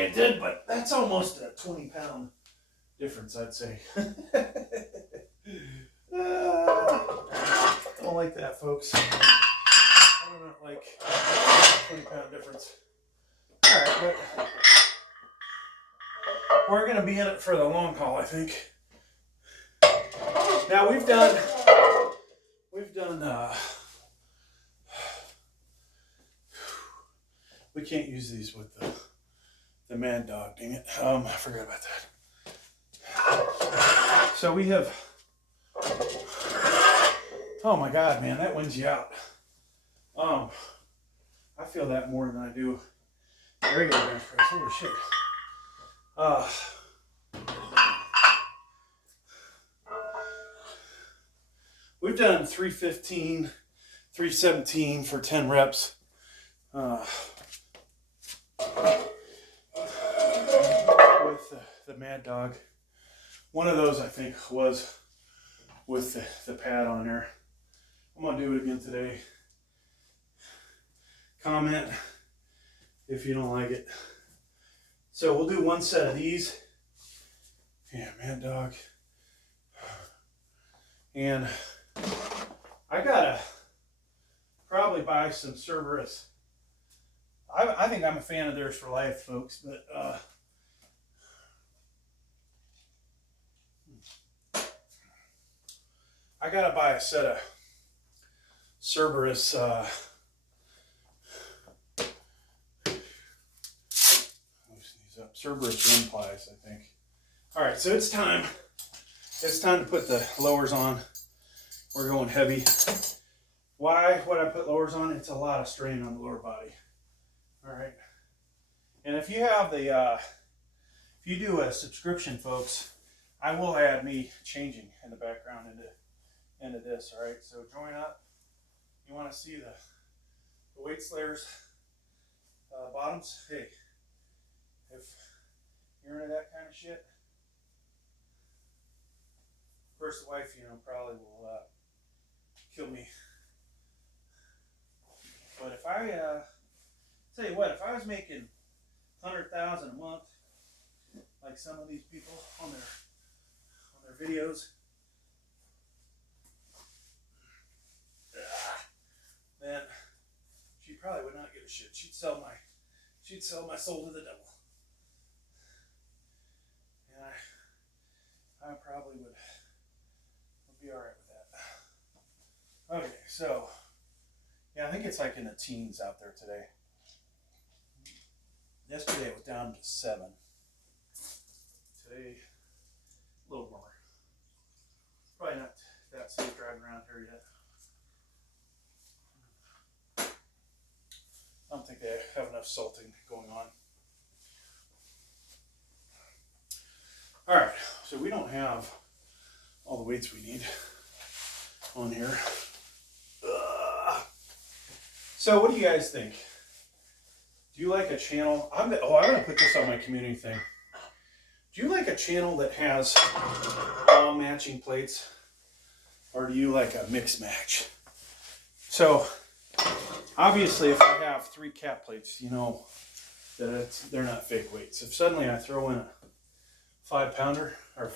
I did, but that's almost a 20-pound difference, I'd say. Don't like that, folks. I do not like 20-pound difference. All right, but we're going to be in it for the long haul, I think. Now we've done we can't use these with the Mad Dog, dang it. I forgot about that. So we have, oh my God, man, that wins you out. I feel that more than I do regular bench press. Holy shit. We've done 315, 317 for 10 reps. With the Mad Dog. One of those, I think, was with the pad on there. I'm gonna do it again today. Comment if you don't like it. So we'll do one set of these. Yeah, Mad Dog. And I gotta probably buy some Cerberus. I think I'm a fan of theirs for life, folks, but I gotta buy a set of Cerberus loosen these up. Cerberus 1 plies, I think. All right, so it's time. It's time to put the lowers on. We're going heavy. Why would I put lowers on? It's a lot of strain on the lower body. All right. And if you have the, if you do a subscription, folks, I will add me changing in the background into this. All right. So join up. You want to see the weight slayers bottoms? Hey, if you're into that kind of shit, first wife, you know, probably will kill me. But if I tell you what, if I was making $100,000 a month, like some of these people on their videos, then she probably would not give a shit. She'd sell my soul to the devil. And I probably would be all right with that. Okay, so yeah, I think it's like in the teens out there today. Yesterday it was down to 7. Today, a little warmer. Probably not that safe driving around here yet. I don't think they have enough salting going on. All right, so we don't have all the weights we need on here. So what do you guys think? Do you like a channel? I'm gonna put this on my community thing. Do you like a channel that has all matching plates, or do you like a mix match? So obviously, if I have 3 cap plates, you know that they're not fake weights. If suddenly I throw in a 5-pounder or,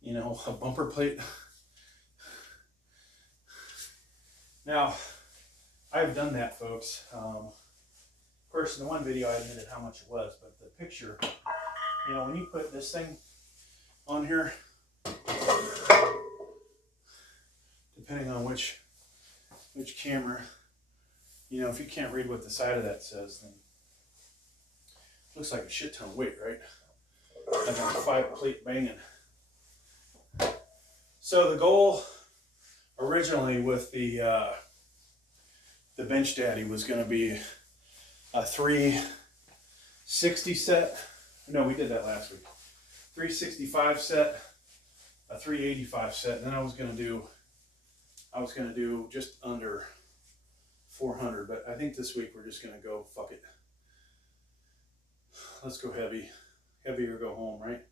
you know, a bumper plate. Now, I've done that, folks. Of course, in the one video I admitted how much it was, but the picture, you know, when you put this thing on here, depending on which camera, you know, if you can't read what the side of that says, then it looks like a shit ton of weight, right? Like a 5-plate banging. So the goal originally with the Benchdaddy was going to be a 360 set. No, we did that last week. 365 set, a 385 set, and then I was going to do just under 400. But I think this week we're just going to go fuck it. Let's go heavy or go home, right?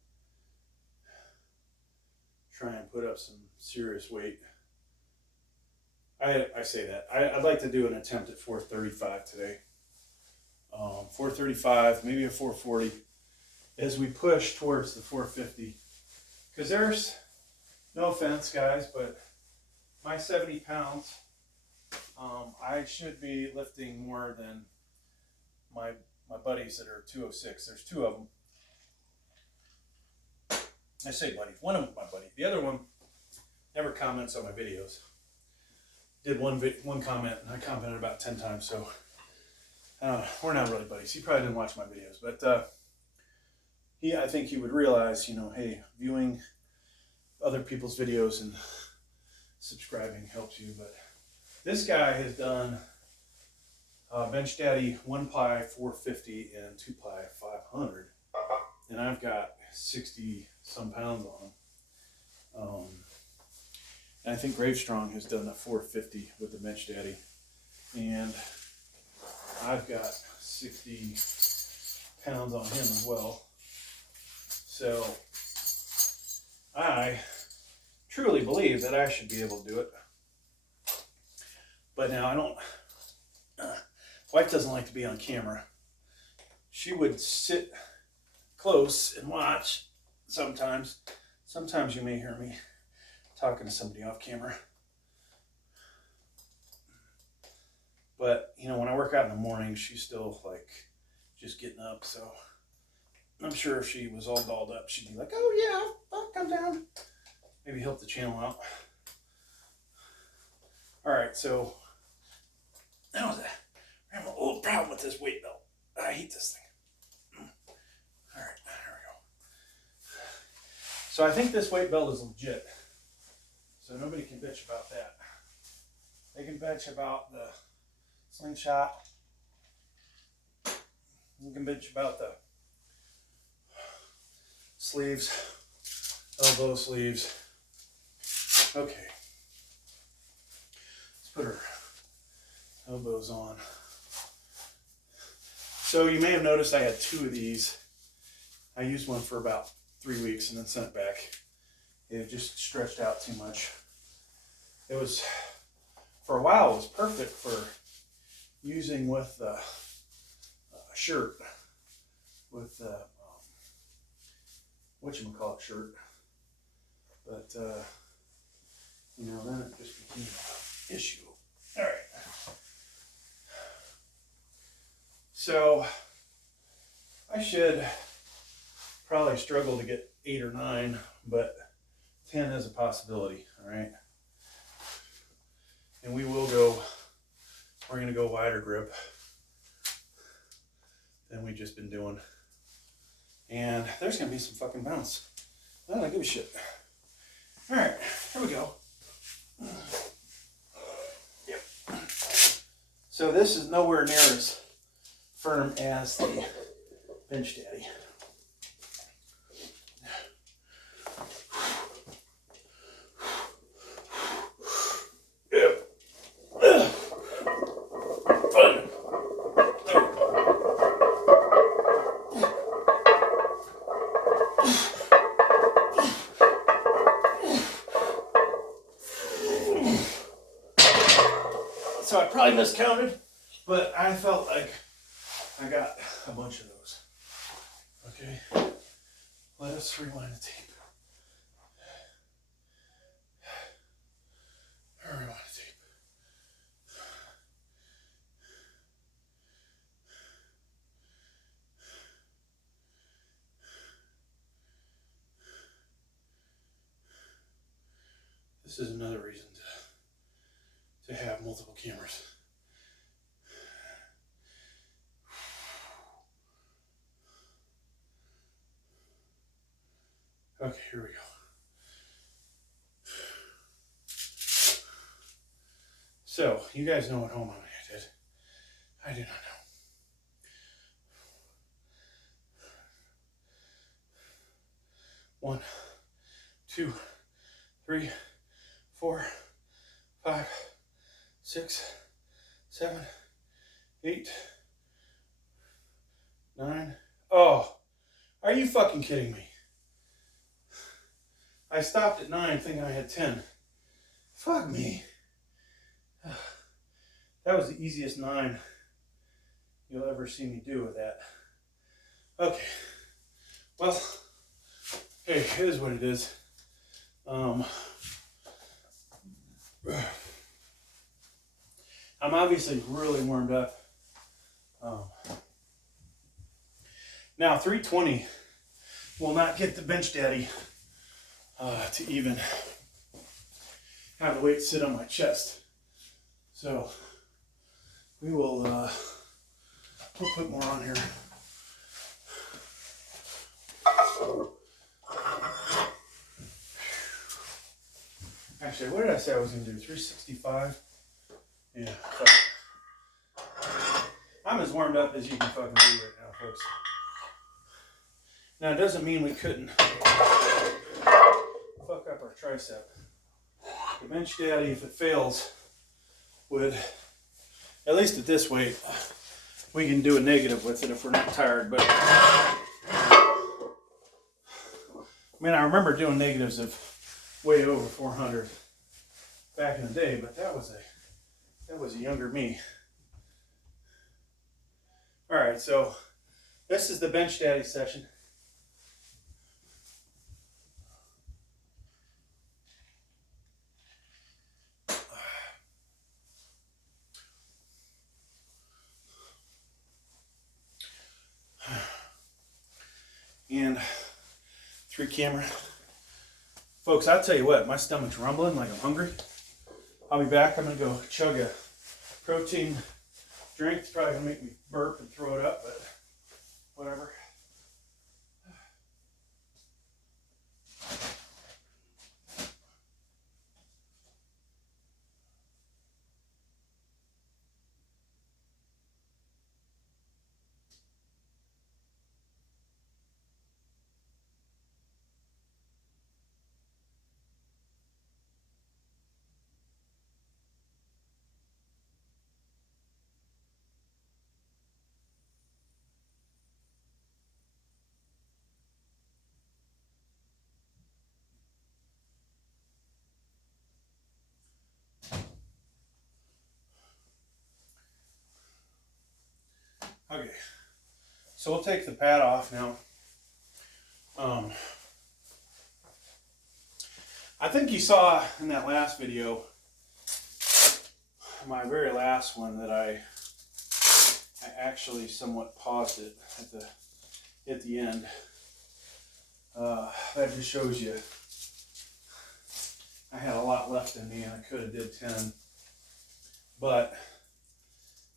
Try and put up some serious weight. I say that. I'd like to do an attempt at 435 today. 435, maybe a 440, as we push towards the 450. Because there's, no offense, guys, but my 70 pounds, I should be lifting more than my buddies that are 206. There's 2 of them. I say buddy. One of them my buddy. The other one never comments on my videos. Did one comment, and I commented about 10 times, so we're not really buddies. He probably didn't watch my videos, but I think he would realize, you know, hey, viewing other people's videos and subscribing helps you. But this guy has done Benchdaddy 1-ply 450 and 2-ply 500, and I've got 60 some pounds on him. And I think Gravestrong has done a 450 with the Benchdaddy, and I've got 60 pounds on him as well. So I truly believe that I should be able to do it. But now I don't, wife doesn't like to be on camera. She would sit close and watch sometimes. Sometimes you may hear me talking to somebody off camera. But, you know, when I work out in the morning, she's still like just getting up. So I'm sure if she was all dolled up, she'd be like, oh yeah, I'll come down. Maybe help the channel out. All right, so that was I have an old problem with this weight belt. I hate this thing. All right, there we go. So I think this weight belt is legit. So nobody can bitch about that. They can bitch about the slingshot. You can bitch about the sleeves, elbow sleeves. Okay. Let's put her elbows on. So you may have noticed I had 2 of these. I used one for about 3 weeks and then sent it back. It just stretched out too much. It was, for a while, it was perfect for using with a shirt, with whatchamacallit shirt. But, you know, then it just became an issue. All right. So I should probably struggle to get 8 or 9, but 10 is a possibility, all right? And we will go, we're going to go wider grip than we've just been doing. And there's going to be some fucking bounce. I don't give a shit. All right, here we go. Yep. So this is nowhere near as firm as the Benchdaddy. So I probably miscounted, but I felt like I got a bunch of those. Okay, let us rewind the tape. Rewind the tape. This is another reason to have multiple cameras. Okay, here we go. So, you guys know at home how many I did. I do not know. One, 2, 3, 4, 5, 6, 7, 8, 9. Oh, are you fucking kidding me? I stopped at 9 thinking I had 10. Fuck me. That was the easiest 9 you'll ever see me do with that. Okay. Well, hey, it is what it is. I'm obviously really warmed up. Now 320 will not get the Benchdaddy to even have the weight sit on my chest. So we will we'll put more on here. Actually, what did I say I was going to do? 365? Yeah. Fuck. I'm as warmed up as you can fucking be right now, folks. Now, it doesn't mean we couldn't fuck up our tricep. The Benchdaddy, if it fails, would, at least at this weight, we can do a negative with it if we're not tired. But I mean, I remember doing negatives of way over 400 back in the day, but that was a younger me. All right, so this is the Benchdaddy session. And 3 camera. Folks, I'll tell you what, my stomach's rumbling like I'm hungry. I'll be back. I'm gonna go chug a protein drink. It's probably gonna make me burp and throw it up, but whatever. Okay, so we'll take the pad off now. I think you saw in that last video, my very last one, that I actually somewhat paused it at the end. That just shows you I had a lot left in me and I could have did 10, but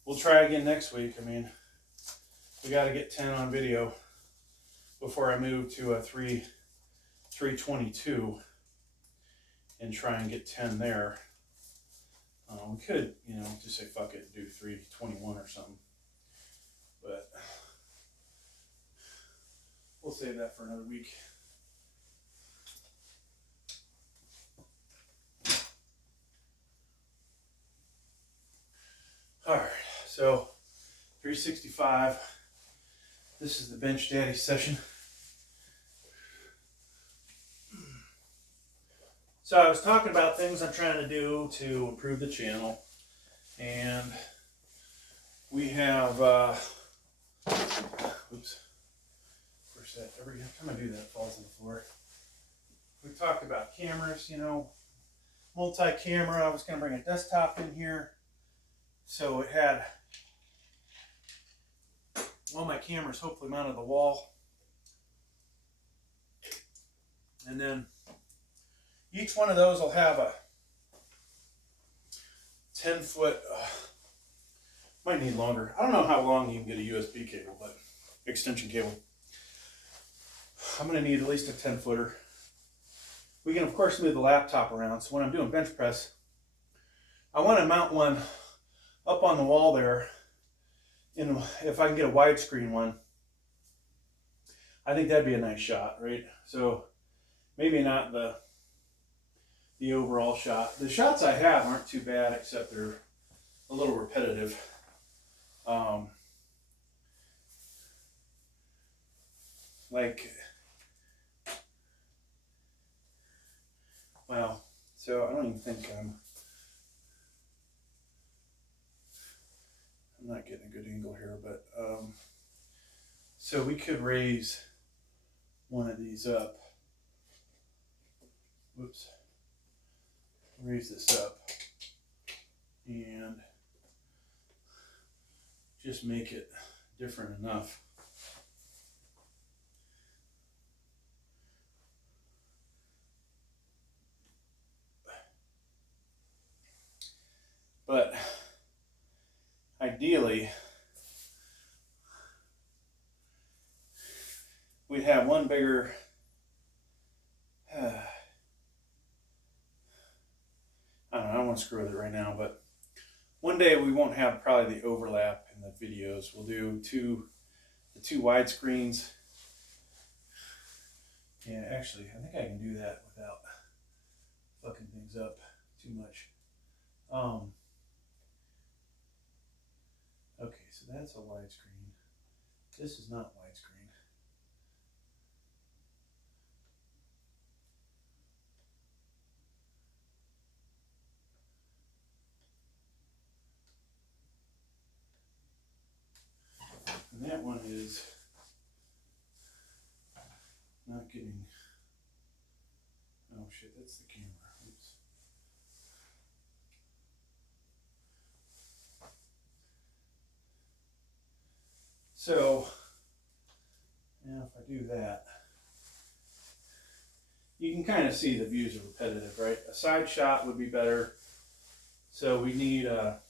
we'll try again next week. I mean, we got to get 10 on video before I move to a 322 and try and get 10 there. We could, you know, just say fuck it and do 321 or something, but we'll save that for another week. All right, so 365. This is the Benchdaddy session. So I was talking about things I'm trying to do to improve the channel, and we have, oops, where's that? Every time I do that, it falls on the floor. We talked about cameras, you know, multi-camera. I was going to bring a desktop in here, so it had all my cameras hopefully mounted on the wall, and then each one of those will have a 10-foot, might need longer. I don't know how long you can get a USB cable, but extension cable. I'm going to need at least a 10-footer. We can, of course, move the laptop around. So when I'm doing bench press, I want to mount one up on the wall there. And if I can get a widescreen one, I think that'd be a nice shot, right? So maybe not the overall shot. The shots I have aren't too bad, except they're a little repetitive. Well, so I don't even think I'm not getting a good angle here, but so we could raise one of these up. Whoops. Raise this up and just make it different enough. But ideally, we'd have one bigger, I don't want to screw with it right now, but one day we won't have probably the overlap in the videos. We'll do the two widescreens. Yeah, actually, I think I can do that without fucking things up too much. Okay, so that's a widescreen. This is not widescreen. And that one is not getting, oh shit, that's the camera. Oops. So, now if I do that, you can kind of see the views are repetitive, right? A side shot would be better. So we need a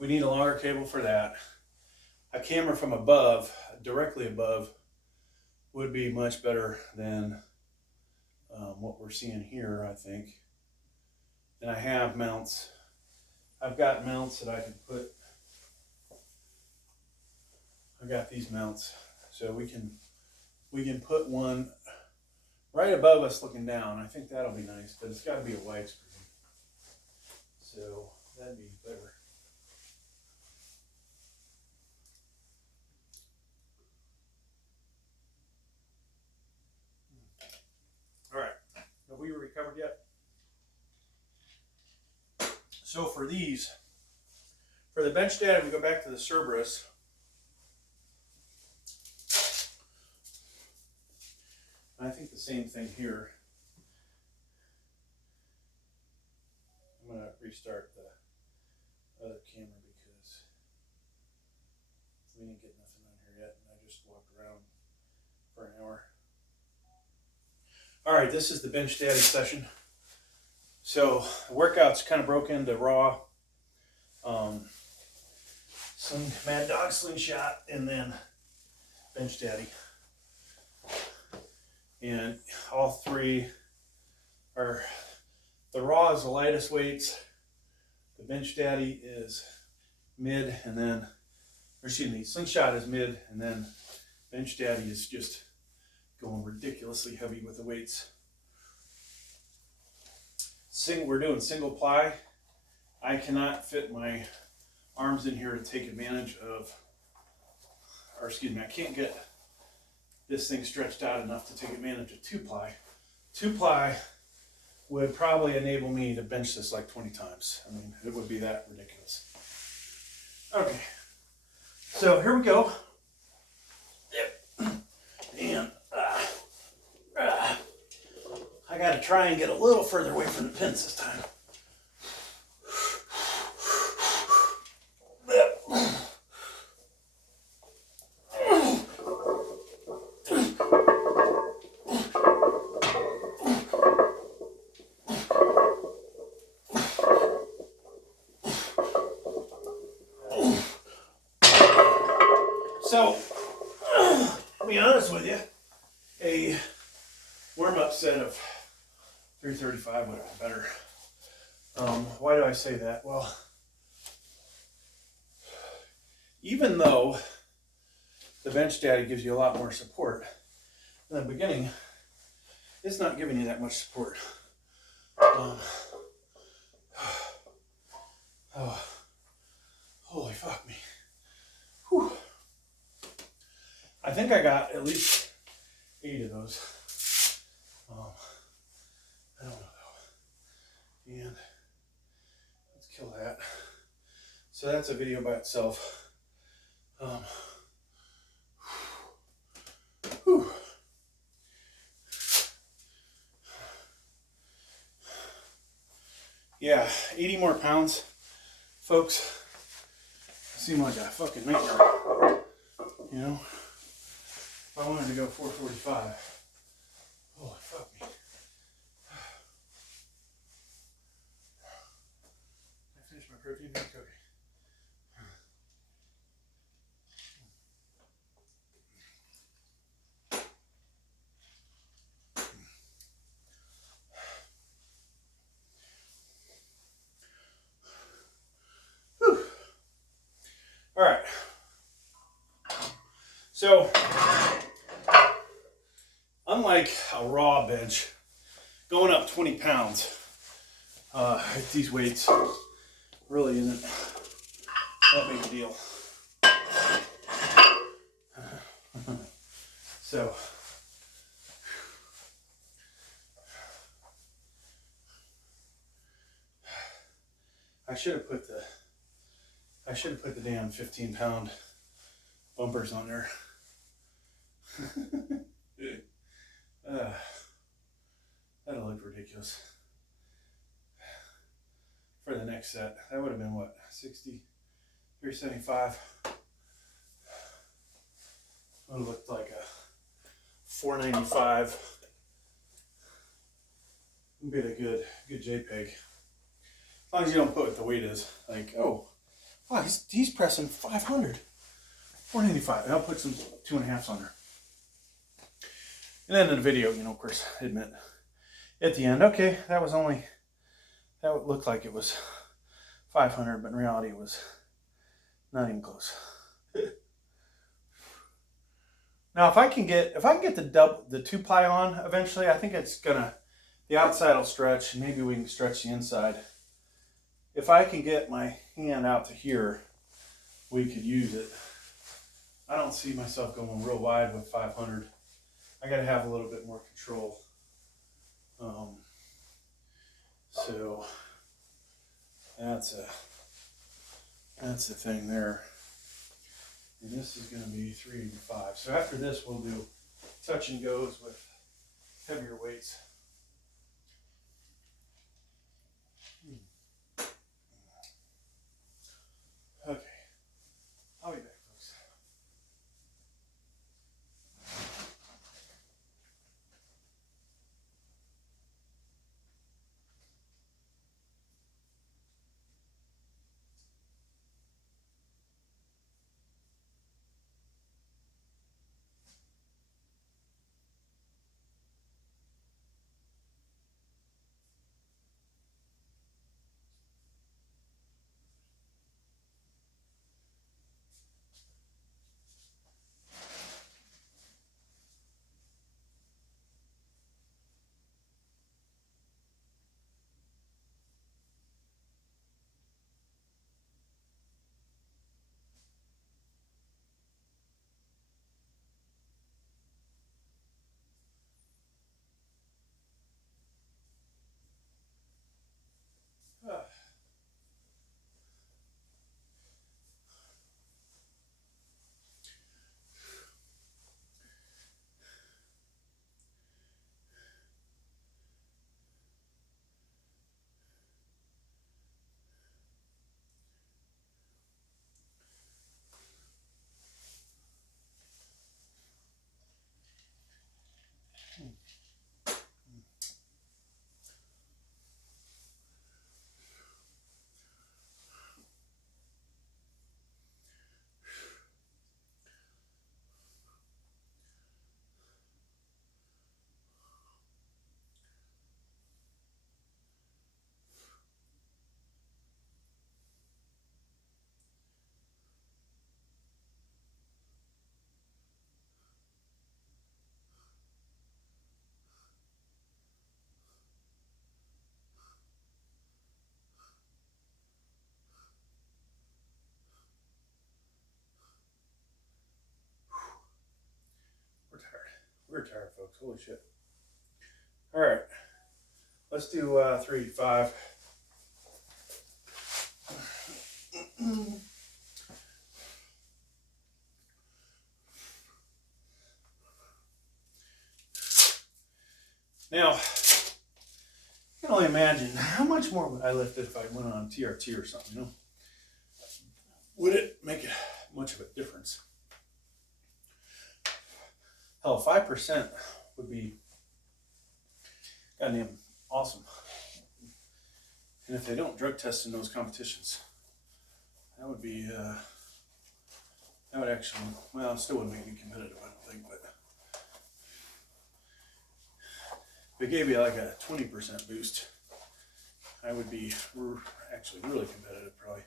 longer cable for that. A camera from above, directly above, would be much better than what we're seeing here, I think. And I have mounts. I've got mounts that I can put. I got these mounts, so we can put one right above us looking down. I think that'll be nice, but it's got to be a widescreen, so that'd be better. All right, have we recovered yet? So for these, for the Benchdaddy, we go back to the Cerberus. I think the same thing here. I'm going to restart the other camera because we didn't get nothing on here yet, and I just walked around for an hour. All right, this is the Benchdaddy session. So the workout's kind of broke into raw, some Mad Dog slingshot, and then Benchdaddy. And all three are, the raw is the lightest weights, the Benchdaddy is mid, and then, or excuse me, slingshot is mid, and then Benchdaddy is just going ridiculously heavy with the weights. We're doing single ply. I cannot fit my arms in here to take advantage of, or excuse me, I can't get this thing stretched out enough to take advantage of 2-ply. 2-ply would probably enable me to bench this like 20 times. I mean, it would be that ridiculous. Okay, so here we go. Yep. And I got to try and get a little further away from the pins this time. So, to be honest with you, a warm-up set of 335 would have been better. Why do I say that? Well, even though the Benchdaddy gives you a lot more support, in the beginning, it's not giving you that much support. Oh, holy fuck me. Whew. I think I got at least 8 of those. I don't know though. And let's kill that. So that's a video by itself. Whew. Yeah, 80 more pounds, folks. Seem like a fucking nightmare. You know, if I wanted to go 445, holy fuck me. I finished my protein drink? Okay. Whew. All right. So, unlike a raw bench, going up 20 pounds at these weights really isn't that big a deal. So, I should have put the damn 15-pound bumpers on there. That'll look ridiculous. For the next set, that would have been what, 60, 375. Would have looked like a 495. Would be a good JPEG. As long as you don't put what the weight is. Like, oh, wow, he's pressing 500. 495. I'll put some 2.5s on there. And then in the video, you know, of course, admit at the end, okay, that would look like it was 500, but in reality it was not even close. Now, if I can get the 2-ply on eventually, I think the outside will stretch, and maybe we can stretch the inside. If I can get my hand out to here, we could use it. I don't see myself going real wide with 500. I got to have a little bit more control. So that's the thing there. And this is going to be 385. So after this, we'll do touch and goes with heavier weights. Okay, I'll be back, folks. We're tired, folks. Holy shit. All right. Let's do 385. Now, I can only imagine how much more would I lift if I went on TRT or something, you know? Would it make much of a difference? Hell, 5% would be goddamn awesome. And if they don't drug test in those competitions, that would be, that would actually, well, it still wouldn't make me competitive, I don't think, but if it gave you like a 20% boost, I would be actually really competitive, probably,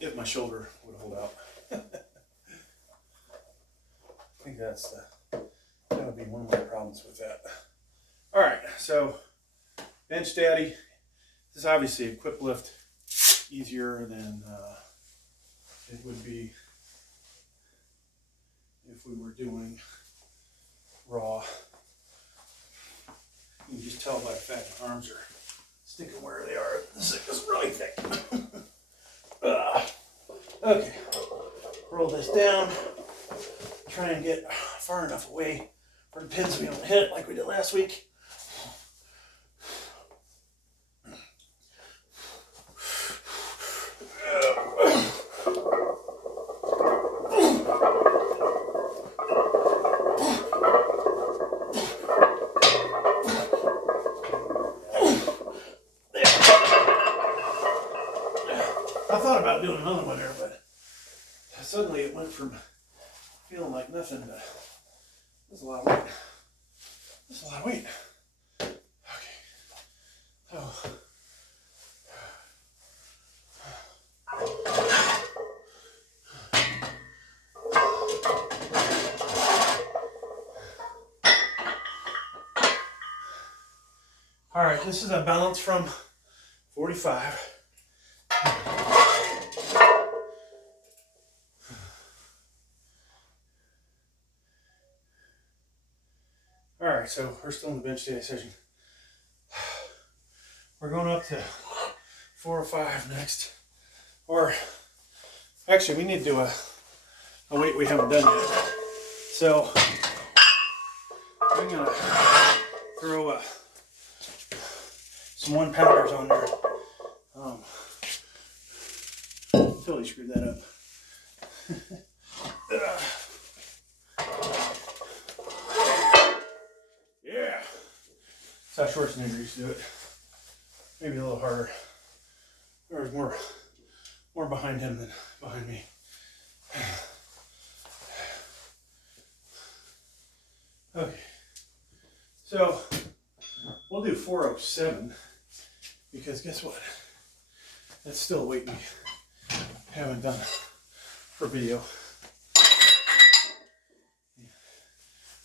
if my shoulder would hold out. I think that would be one of my problems with that. All right, so Benchdaddy. This is obviously a quick lift, easier than it would be if we were doing raw. You can just tell by the fact my arms are sticking where they are. This thing is really thick. Okay, roll this down, try and get far enough away from the pins so we don't hit it like we did last week. I thought about doing another one there, but suddenly it went from feeling like nothing to, that's a lot of weight. That's a lot of weight. Okay. Oh. All right, this is a balance from 45. All right, so we're still in the Benchdaddy session. We're going up to 4 or 5 next. Or, actually, we need to do a weight we haven't done yet. So, I'm going to throw some 1-pounders on there. Totally screwed that up. Yeah. That's how Schwarzenegger used to do it. Maybe a little harder. There was more behind him than behind me. Okay. So we'll do 407 because guess what? That's still a weight we haven't done for video.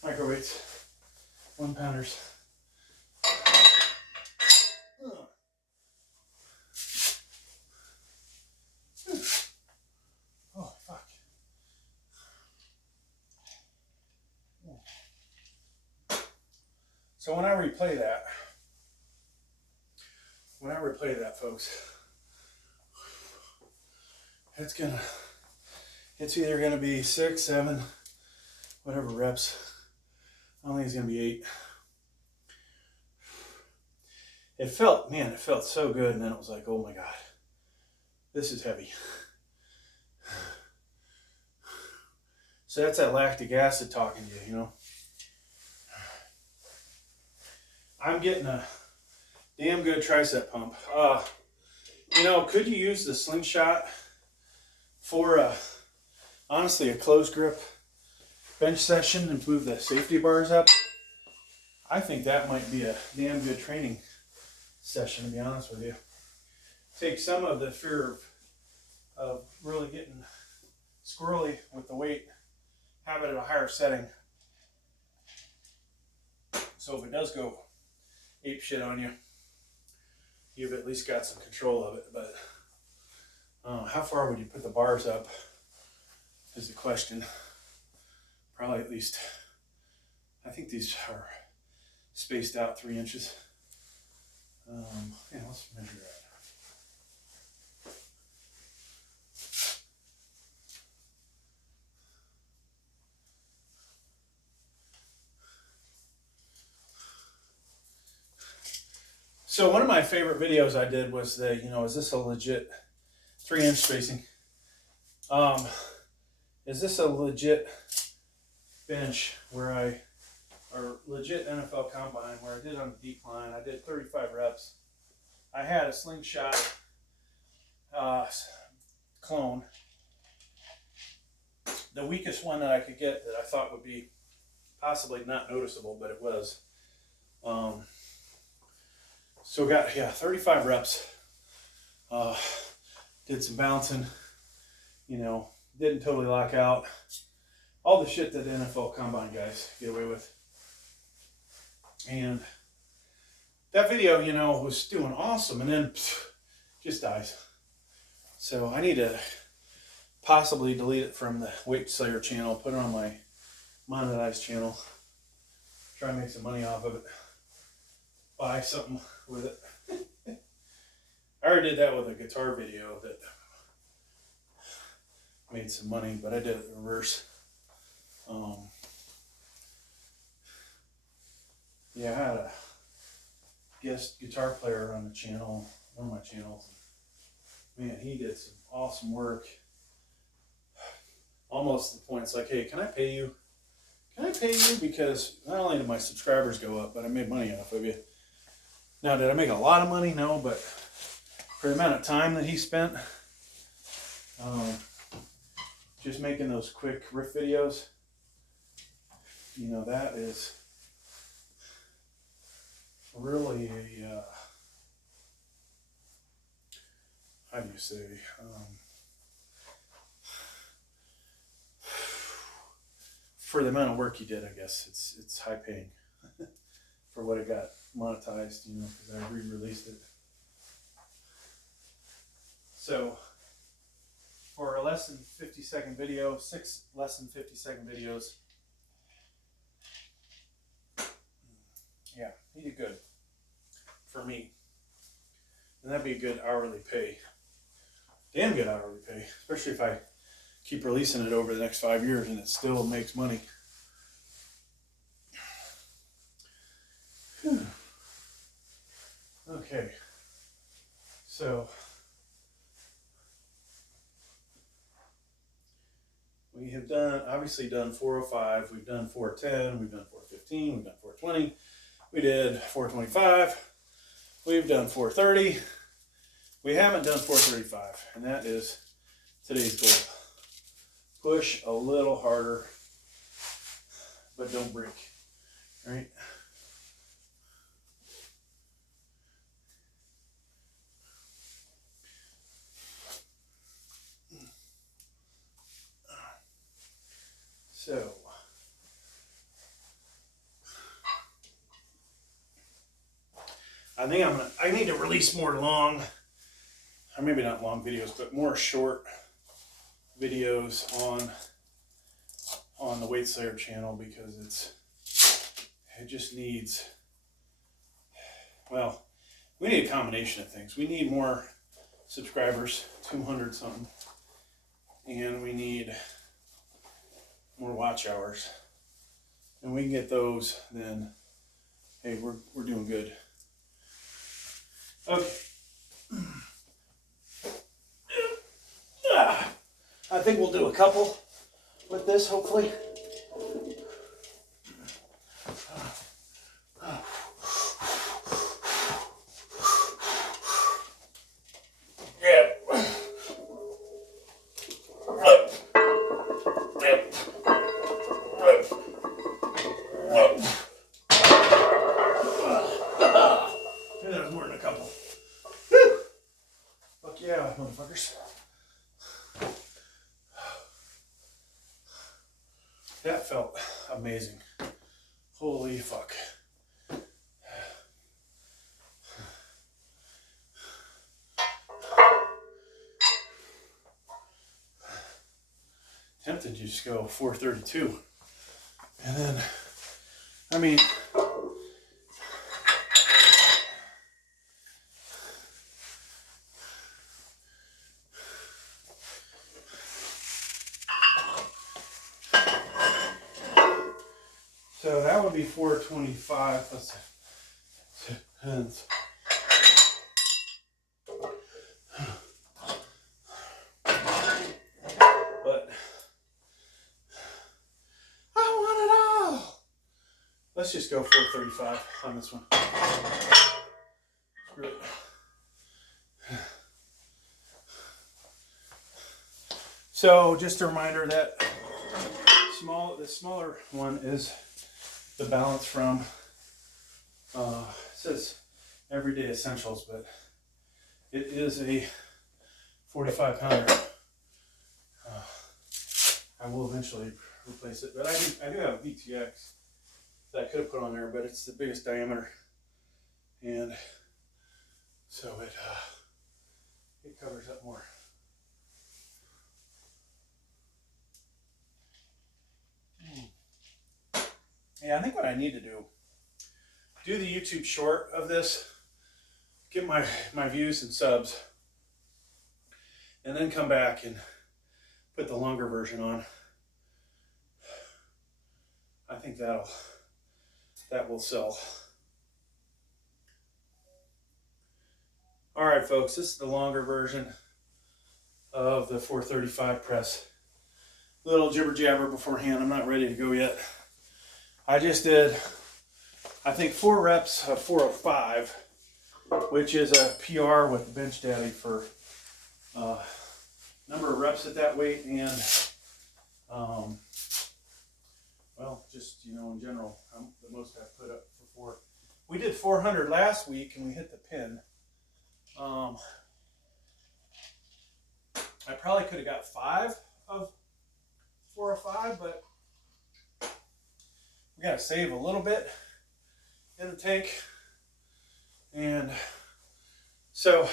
Microweights, 1-pounders. Oh, fuck. So when I replay that, folks, it's either gonna be 6, 7, whatever reps. I don't think it's gonna be 8. It felt so good, and then it was like, oh my God, this is heavy. So that's that lactic acid talking to you, you know. I'm getting a damn good tricep pump. You know, could you use the slingshot for honestly a closed grip bench session and move the safety bars up? I think that might be a damn good training session, to be honest with you. Take some of the fear of really getting squirrely with the weight, have it at a higher setting. So if it does go ape shit on you, you've at least got some control of it. But how far would you put the bars up is the question. Probably at least, I think these are spaced out 3 inches. Yeah, let's measure that. So one of my favorite videos I did was the, you know, is this a legit 3-inch spacing? Is this a legit bench or legit NFL combine where I did on the decline? I did 35 reps. I had a slingshot clone, the weakest one that I could get that I thought would be possibly not noticeable, but it was. So got 35 reps. Did some bouncing, you know, didn't totally lock out. All the shit that the NFL combine guys get away with. And that video, you know, was doing awesome, and then just dies. So I need to possibly delete it from the Weight Slayer channel, put it on my monetized channel, try and make some money off of it, buy something with it. I already did that with a guitar video that made some money, but I did it in reverse. Yeah, I had a guest guitar player on the channel, one of my channels. Man, he did some awesome work. Almost to the point it's like, hey, can I pay you? Can I pay you? Because not only did my subscribers go up, but I made money off of you. Now, did I make a lot of money? No, but for the amount of time that he spent, just making those quick riff videos, you know, that is really a, how do you say, for the amount of work he did, I guess it's high paying for what it got monetized, you know, because I re-released it. So for a less than 50-second video, 6 less than 50-second videos, yeah, he did good for me. And that'd be a good hourly pay. Damn good hourly pay, especially if I keep releasing it over the next 5 years and it still makes money. Whew. Okay, so we have obviously done 405, we've done 410, we've done 415, we've done 420, we did 425, we've done 430, we haven't done 435, and that is today's goal. Push a little harder, but don't break, right? So, I think I need to release more long, or maybe not long videos, but more short videos on the Weight Slayer channel, because it just needs, well, we need a combination of things. We need more subscribers, 200 something, and we need more watch hours. And we can get those, then hey, we're doing good. Okay. I think we'll do a couple with this, hopefully. That felt amazing. Holy fuck. Tempted to just go 432. And then, I mean, so that would be 425 plus 10. But I want it all. Let's just go 435 on this one. Screw it. So just a reminder that the smaller one is the balance from, it says Everyday Essentials, but it is a 45 pounder. I will eventually replace it, but I do have a VTX that I could have put on there, but it's the biggest diameter, and so it covers up more. Yeah, I think what I need to do the YouTube short of this, get my views and subs, and then come back and put the longer version on. I think that will sell. All right, folks, this is the longer version of the 435 press. Little jibber jabber beforehand. I'm not ready to go yet. I just did, I think, 4 reps of 405, which is a PR with Benchdaddy for number of reps at that weight and well, just, you know, in general, the most I've put up before. We did 400 last week and we hit the pin. I probably could have got 5 of 405, but we got to save a little bit in the tank. And so,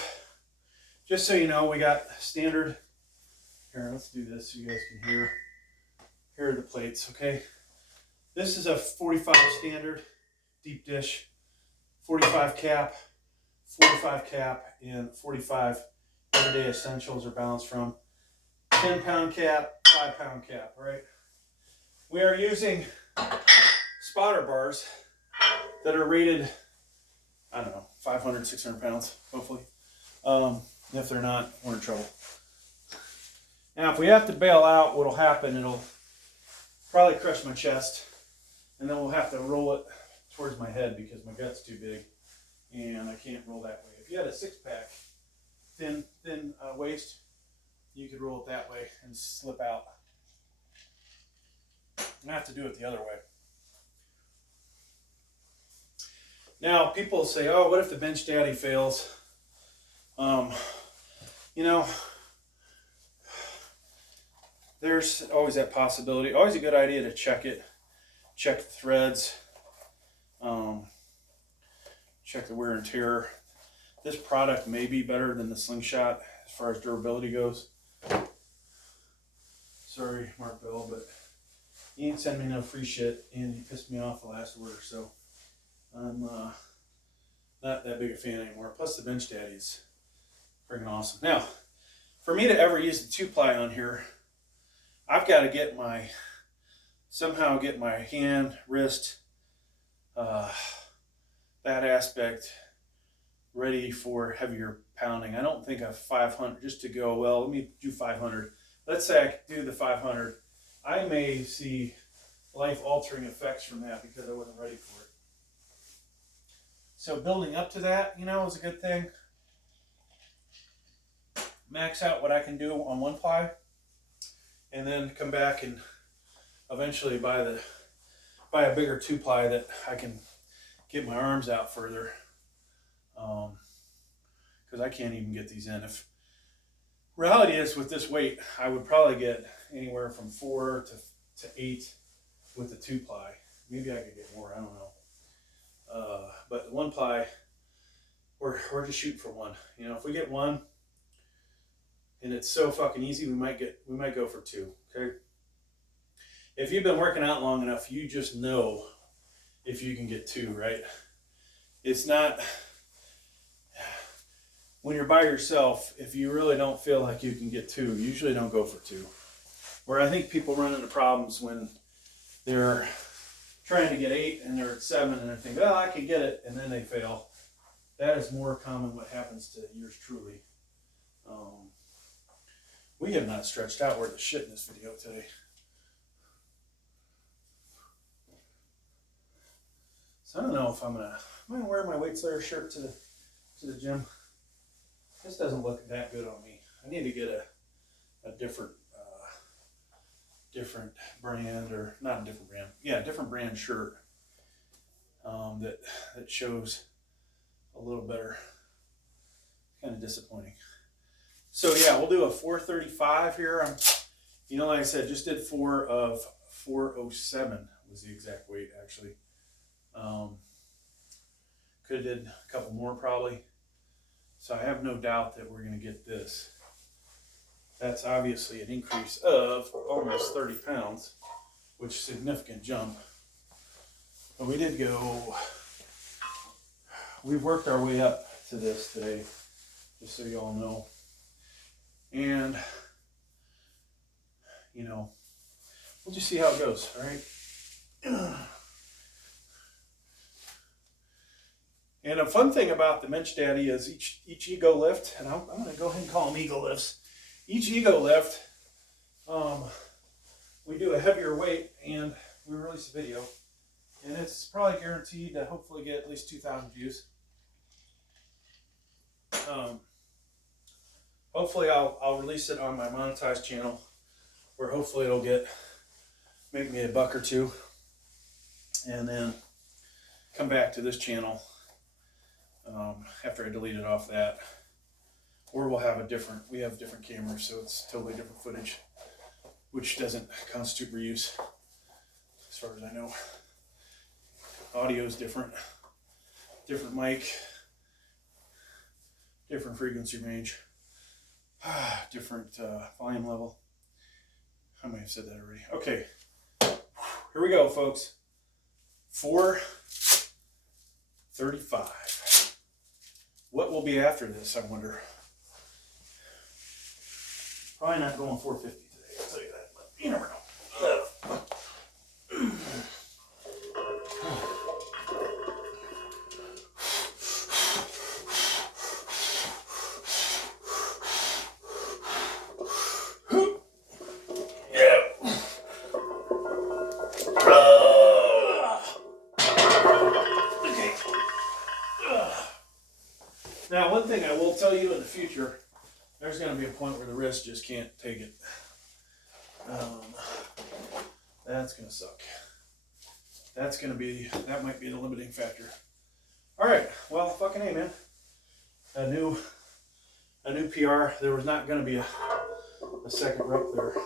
just so you know, we got standard. Here, let's do this so you guys can hear. Here are the plates, okay? This is a 45 standard deep dish, 45 cap, 45 cap, and 45 everyday essentials are balanced from. 10-pound cap, 5-pound cap, right? We are using spotter bars that are rated, I don't know, 500, 600 pounds, hopefully. If they're not, we're in trouble. Now, if we have to bail out, what'll happen, it'll probably crush my chest, and then we'll have to roll it towards my head because my gut's too big, and I can't roll that way. If you had a 6-pack, thin waist, you could roll it that way and slip out. I have to do it the other way. Now, people say, oh, what if the Benchdaddy fails? You know, there's always that possibility. Always a good idea to check it. Check the threads. Check the wear and tear. This product may be better than the Slingshot as far as durability goes. Sorry, Mark Bell, but he ain't send me no free shit, and he pissed me off the last order, so I'm not that big a fan anymore. Plus, the Benchdaddy is freaking awesome. Now, for me to ever use the 2-ply on here, I've got to somehow get my hand, wrist, that aspect ready for heavier pounding. I don't think a 500 just to go, well, let me do 500. Let's say I could do the 500. I may see life-altering effects from that because I wasn't ready for it. So building up to that, you know, is a good thing. Max out what I can do on 1-ply, and then come back and eventually buy a bigger 2-ply that I can get my arms out further. Because I can't even get these in. If reality is, with this weight, I would probably get anywhere from 4 to 8 with the 2-ply. Maybe I could get more, I don't know. But 1-ply, we're just shooting for 1. You know, if we get 1 and it's so fucking easy, we might go for 2. Okay. If you've been working out long enough, you just know if you can get 2, right? It's not, when you're by yourself, if you really don't feel like you can get 2, you usually don't go for 2. Where I think people run into problems when they're trying to get 8 and they're at 7 and they think, oh, I can get it, and then they fail. That is more common what happens to yours truly. We have not stretched out worth of shit in this video today. So I don't know if I'm gonna wear my Weight Slayer shirt to the gym. This doesn't look that good on me. I need to get a different brand, or not a different brand. Yeah, a different brand shirt that shows a little better. Kind of disappointing. So yeah, we'll do a 435 here. You know, like I said, just did 4 of 407 was the exact weight actually. Could have did a couple more probably. So I have no doubt that we're going to get this. That's obviously an increase of almost 30 pounds, which is a significant jump. But we did go, we've worked our way up to this today, just so you all know. And you know, we'll just see how it goes, all right? And a fun thing about the Benchdaddy is each ego lift, and I'm going to go ahead and call them ego lifts. Each ego lift, we do a heavier weight, and we release a video, and it's probably guaranteed to hopefully get at least 2,000 views. Hopefully I'll release it on my monetized channel, where hopefully it'll make me $1 or $2, and then come back to this channel after I delete it off that, or we have different cameras, so it's totally different footage, which doesn't constitute reuse as far as I know. Audio is different mic, different frequency range, different volume level. I might have said that already. Okay, here we go, folks. 435. What will be after this, I wonder? Probably not going 450 today, I'll tell you that, but you never know. Now, one thing I will tell you in the future, there's going to be a point where the wrist just can't take it. That's going to suck. That might be the limiting factor. All right, well, fucking A, man. A new PR. There was not going to be a second rope there.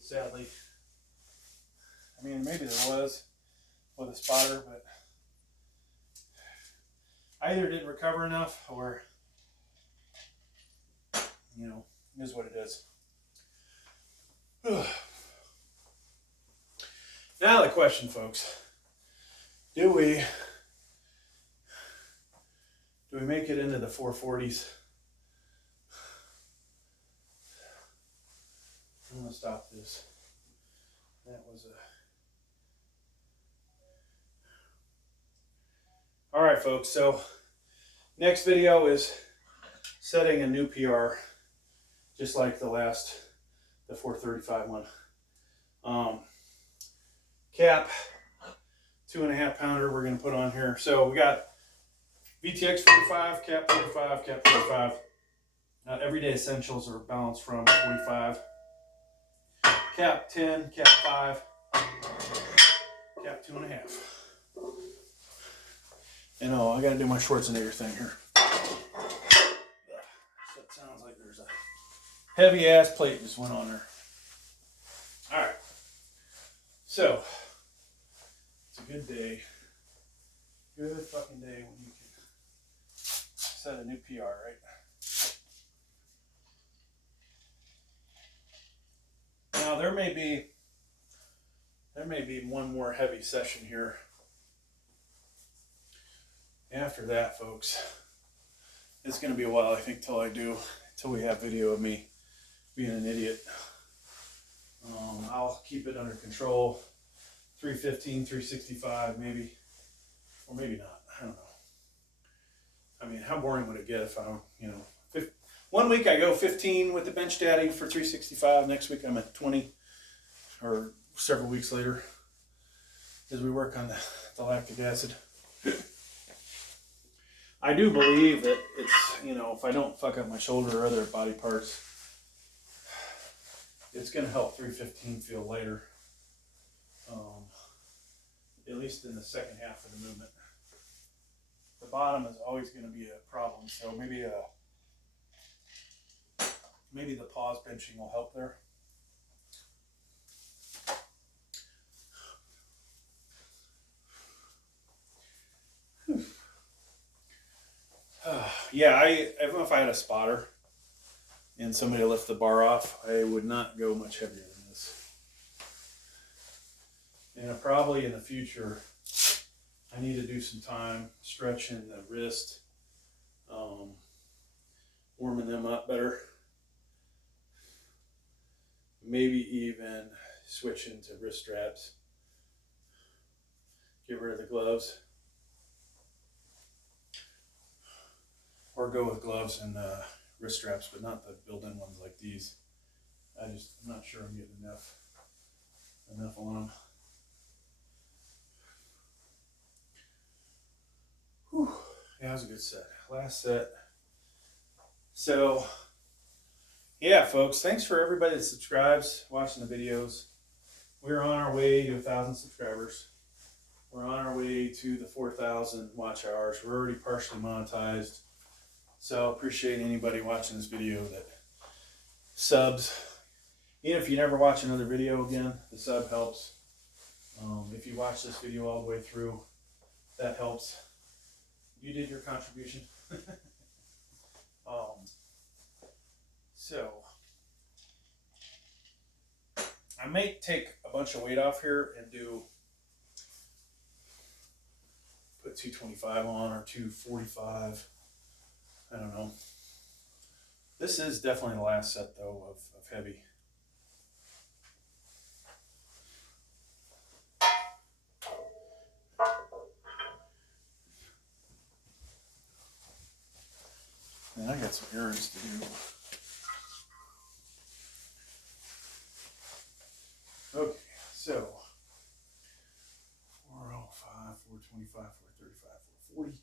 Sadly. I mean, maybe there was with a spotter, but I either didn't recover enough, or, you know, it is what it is. Now the question, folks, do we make it into the 440s? I'm going to stop this. That was a... All right, folks, so next video is setting a new PR, just like the 435 one. Cap, 2.5 pounder we're going to put on here. So we got VTX 45, cap 45, cap 45. Everyday essentials are balanced from 45. Cap 10, cap 5, cap 2.5. And I got to do my Schwarzenegger thing here. So it sounds like there's a heavy ass plate just went on there. All right. So it's a good day. Good fucking day when you can set a new PR, right? Now there may be one more heavy session here. After that, folks, it's going to be a while, I think, till we have video of me being an idiot. I'll keep it under control. 315, 365, maybe, or maybe not. I don't know. I mean, how boring would it get if I'm, 1 week I go 15 with the Benchdaddy for 365. Next week I'm at 20, or several weeks later, as we work on the lactic acid. I do believe that it's, if I don't fuck up my shoulder or other body parts, it's going to help 315 feel lighter, at least in the second half of the movement. The bottom is always going to be a problem, so maybe the pause benching will help there. Yeah, even if I had a spotter and somebody lift the bar off, I would not go much heavier than this. And probably in the future, I need to do some time stretching the wrist, warming them up better. switch into wrist straps. Get rid of the gloves. Or go with gloves and wrist straps, but not the built-in ones like these. I'm not sure I'm getting enough on them. Whew. Yeah, that was a good set. Last set. So, yeah, folks, thanks for everybody that subscribes, watching the videos. We're on our way to 1,000 subscribers. We're on our way to the 4,000 watch hours. We're already partially monetized. So appreciate anybody watching this video that subs. Even if you never watch another video again, the sub helps. If you watch this video all the way through, that helps. You did your contribution. So I may take a bunch of weight off here and put 225 on or 245. I don't know. This is definitely the last set though of heavy. And I got some errands to do. Okay, so 405, 425, 435, 440.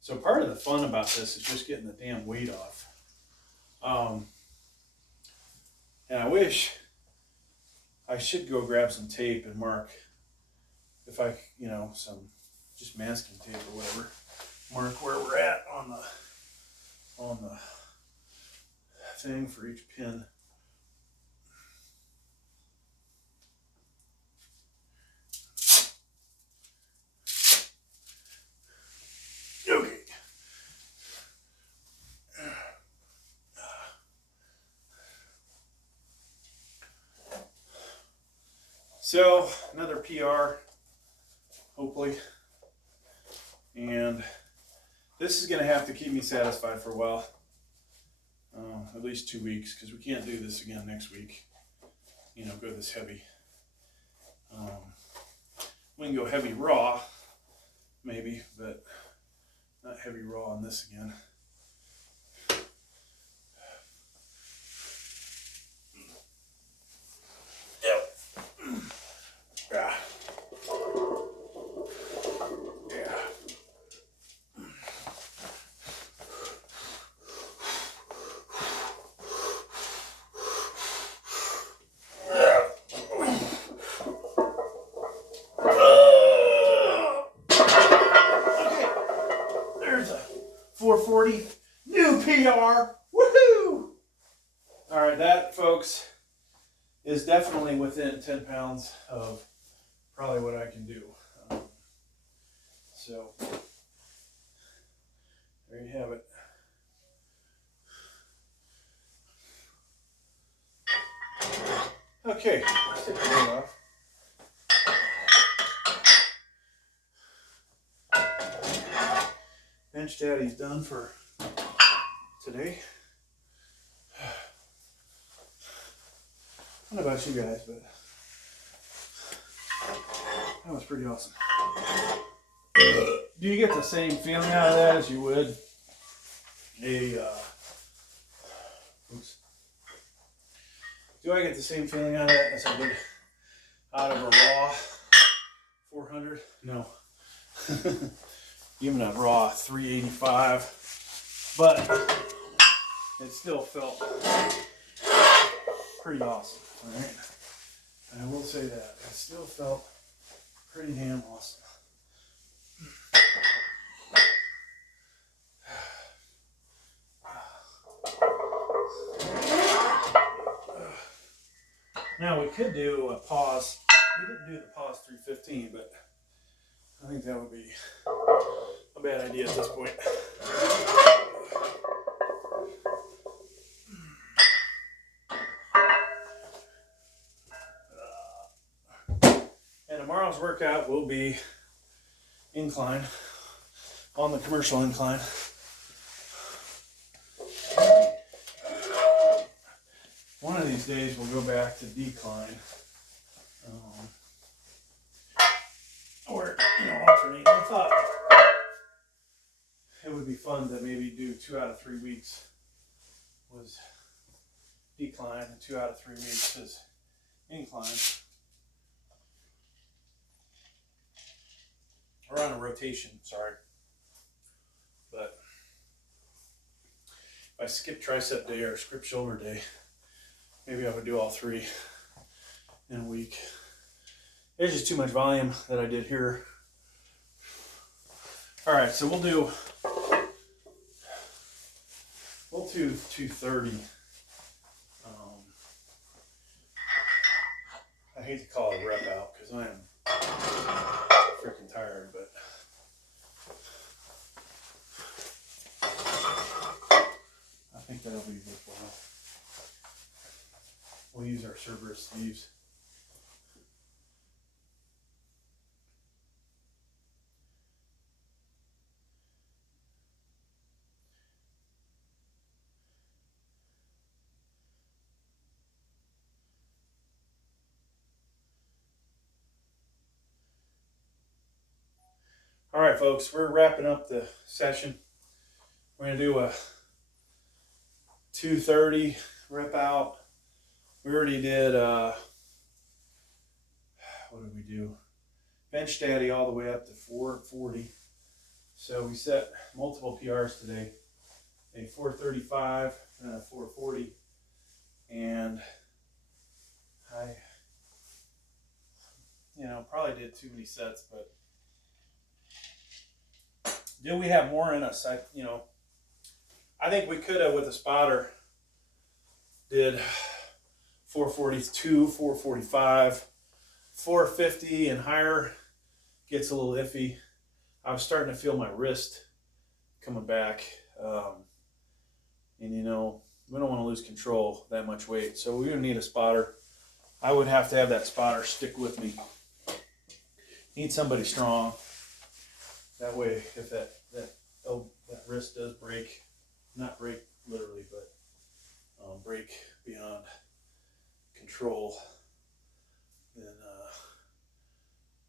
So part of the fun about this is just getting the damn weight off. And I wish I should go grab some tape and mark, if I, some just masking tape or whatever, mark where we're at on the thing for each pin. Okay. So another PR, hopefully. And this is going to have to keep me satisfied for a while, at least 2 weeks, because we can't do this again next week, go this heavy. We can go heavy raw, maybe, but not heavy raw on this again. There's a 440 new PR. Woohoo! All right, that, folks, is definitely within 10 pounds of probably what I can do. So there you have it. Okay, let's take the lid off. Benchdaddy's done for today. I don't know about you guys, but that was pretty awesome. Do you get the same feeling out of that as you would do I get the same feeling out of that as I did out of a raw 400? No. Even a raw 385, but it still felt pretty awesome. All right, and I will say that it still felt pretty damn awesome. Now we could do a pause. We didn't do the pause 315, but I think that would be a bad idea at this point. And tomorrow's workout will be incline, on the commercial incline. days we'll go back to decline. Or, alternate. I thought it would be fun to maybe do 2 out of 3 weeks was decline and 2 out of 3 weeks is incline. Or on a rotation, sorry. But if I skip tricep day or skip shoulder day, maybe I would do all 3 in a week. There's just too much volume that I did here. All right, so we'll do 230. I hate to call it a rep out because I am freaking tired, but I think that'll be worthwhile. We'll use our Cerberus sleeves. All right, folks, we're wrapping up the session. We're going to do a 230 rep out. We already did, what did we do? Benchdaddy all the way up to 440. So we set multiple PRs today, a 435 and a 440. And I, probably did too many sets, but do we have more in us? I think we could have with a spotter did 442, 445, 450 and higher gets a little iffy. I was starting to feel my wrist coming back. And we don't want to lose control that much weight. So we would need a spotter. I would have to have that spotter stick with me. Need somebody strong. That way, if that wrist does break, not break literally, but break beyond control, then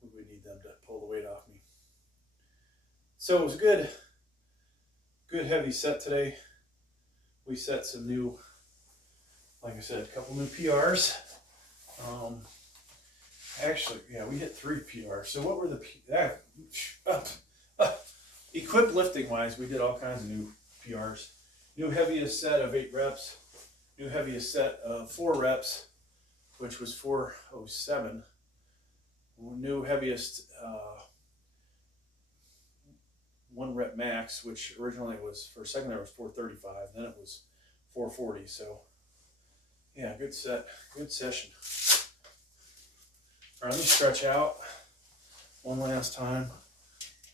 we would need them to pull the weight off me. So it was a good heavy set today. We set some new, like I said, a couple new PRs. Actually, yeah, we hit 3 PRs. So what were the equipped lifting wise? We did all kinds of new PRs. New heaviest set of 8 reps. New heaviest set of 4 reps, which was 407. New heaviest 1 rep max, which originally was for a second there was 435. Then it was 440. So yeah, good set, good session. All right, let me stretch out one last time,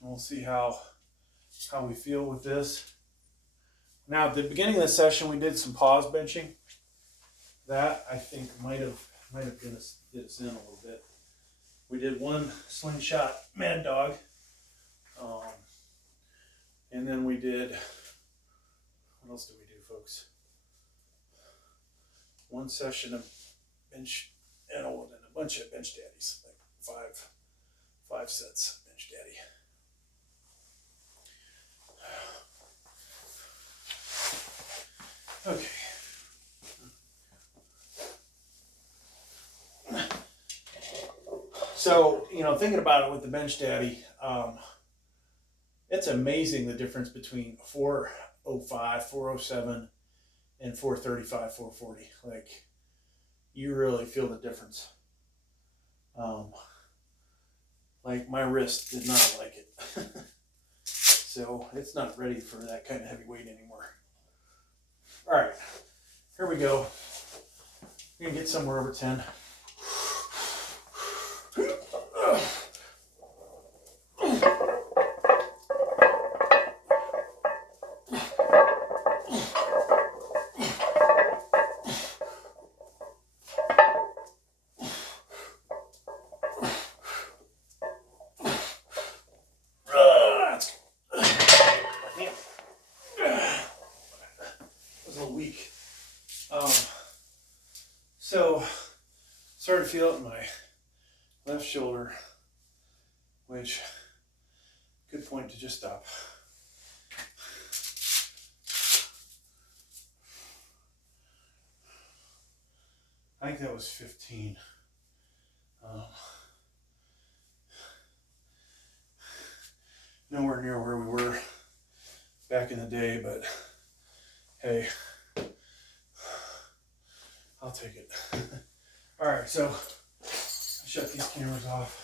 and we'll see how we feel with this. Now, at the beginning of the session, we did some pause benching. That I think might have did us in a little bit. We did 1 slingshot mad dog, and then we did. What else did we do, folks? 1 session of bench and a bunch of Benchdaddies, like 5 sets of Benchdaddy. Okay. So, thinking about it with the Benchdaddy, it's amazing the difference between 405, 407, and 435, 440. Like, you really feel the difference. Like, my wrist did not like it. So, it's not ready for that kind of heavy weight anymore. All right, here we go. We're gonna get somewhere over 10. So, started to feel it in my left shoulder, which, good point to just stop. I think that was 15. Nowhere near where we were back in the day, but hey, I'll take it. All right, so I'll shut these cameras off.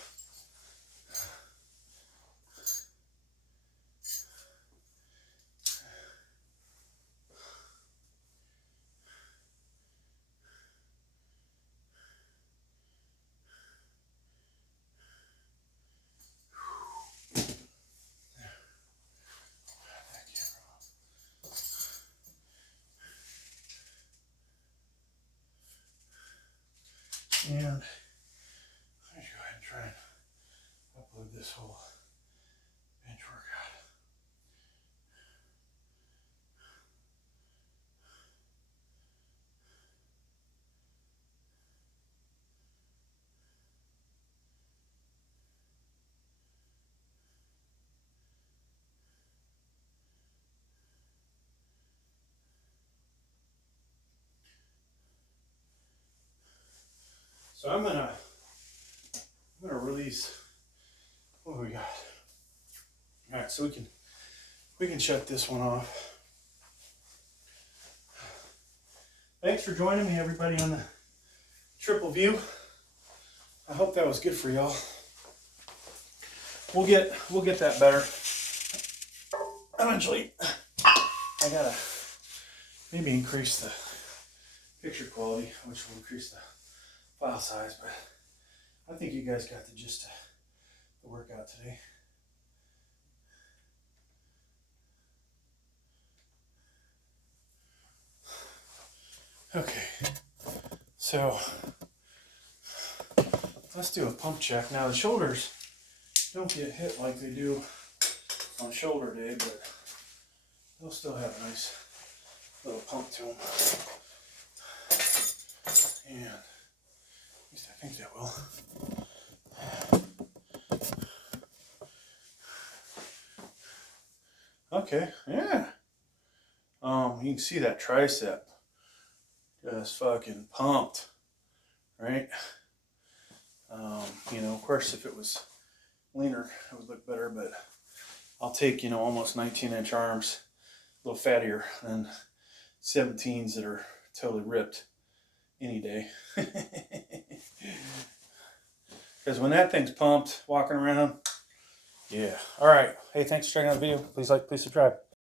And let me go ahead and try and upload this whole bench workout. So I'm gonna release. What do we got? All right, so we can shut this one off. Thanks for joining me, everybody, on the triple view. I hope that was good for y'all. We'll get that better eventually. I gotta maybe increase the picture quality, which will increase the file size, but I think you guys got the gist of the workout today. Okay, so let's do a pump check. Now the shoulders don't get hit like they do on shoulder day, but they'll still have a nice little pump to them. And at least I think that will. Okay, yeah. You can see that tricep just fucking pumped, right? You know, of course, if it was leaner, it would look better, but I'll take, you know, almost 19-inch arms, a little fattier than 17s that are totally ripped any day. Because when that thing's pumped, walking around, yeah. All right. Hey, thanks for checking out the video. Please like, please subscribe.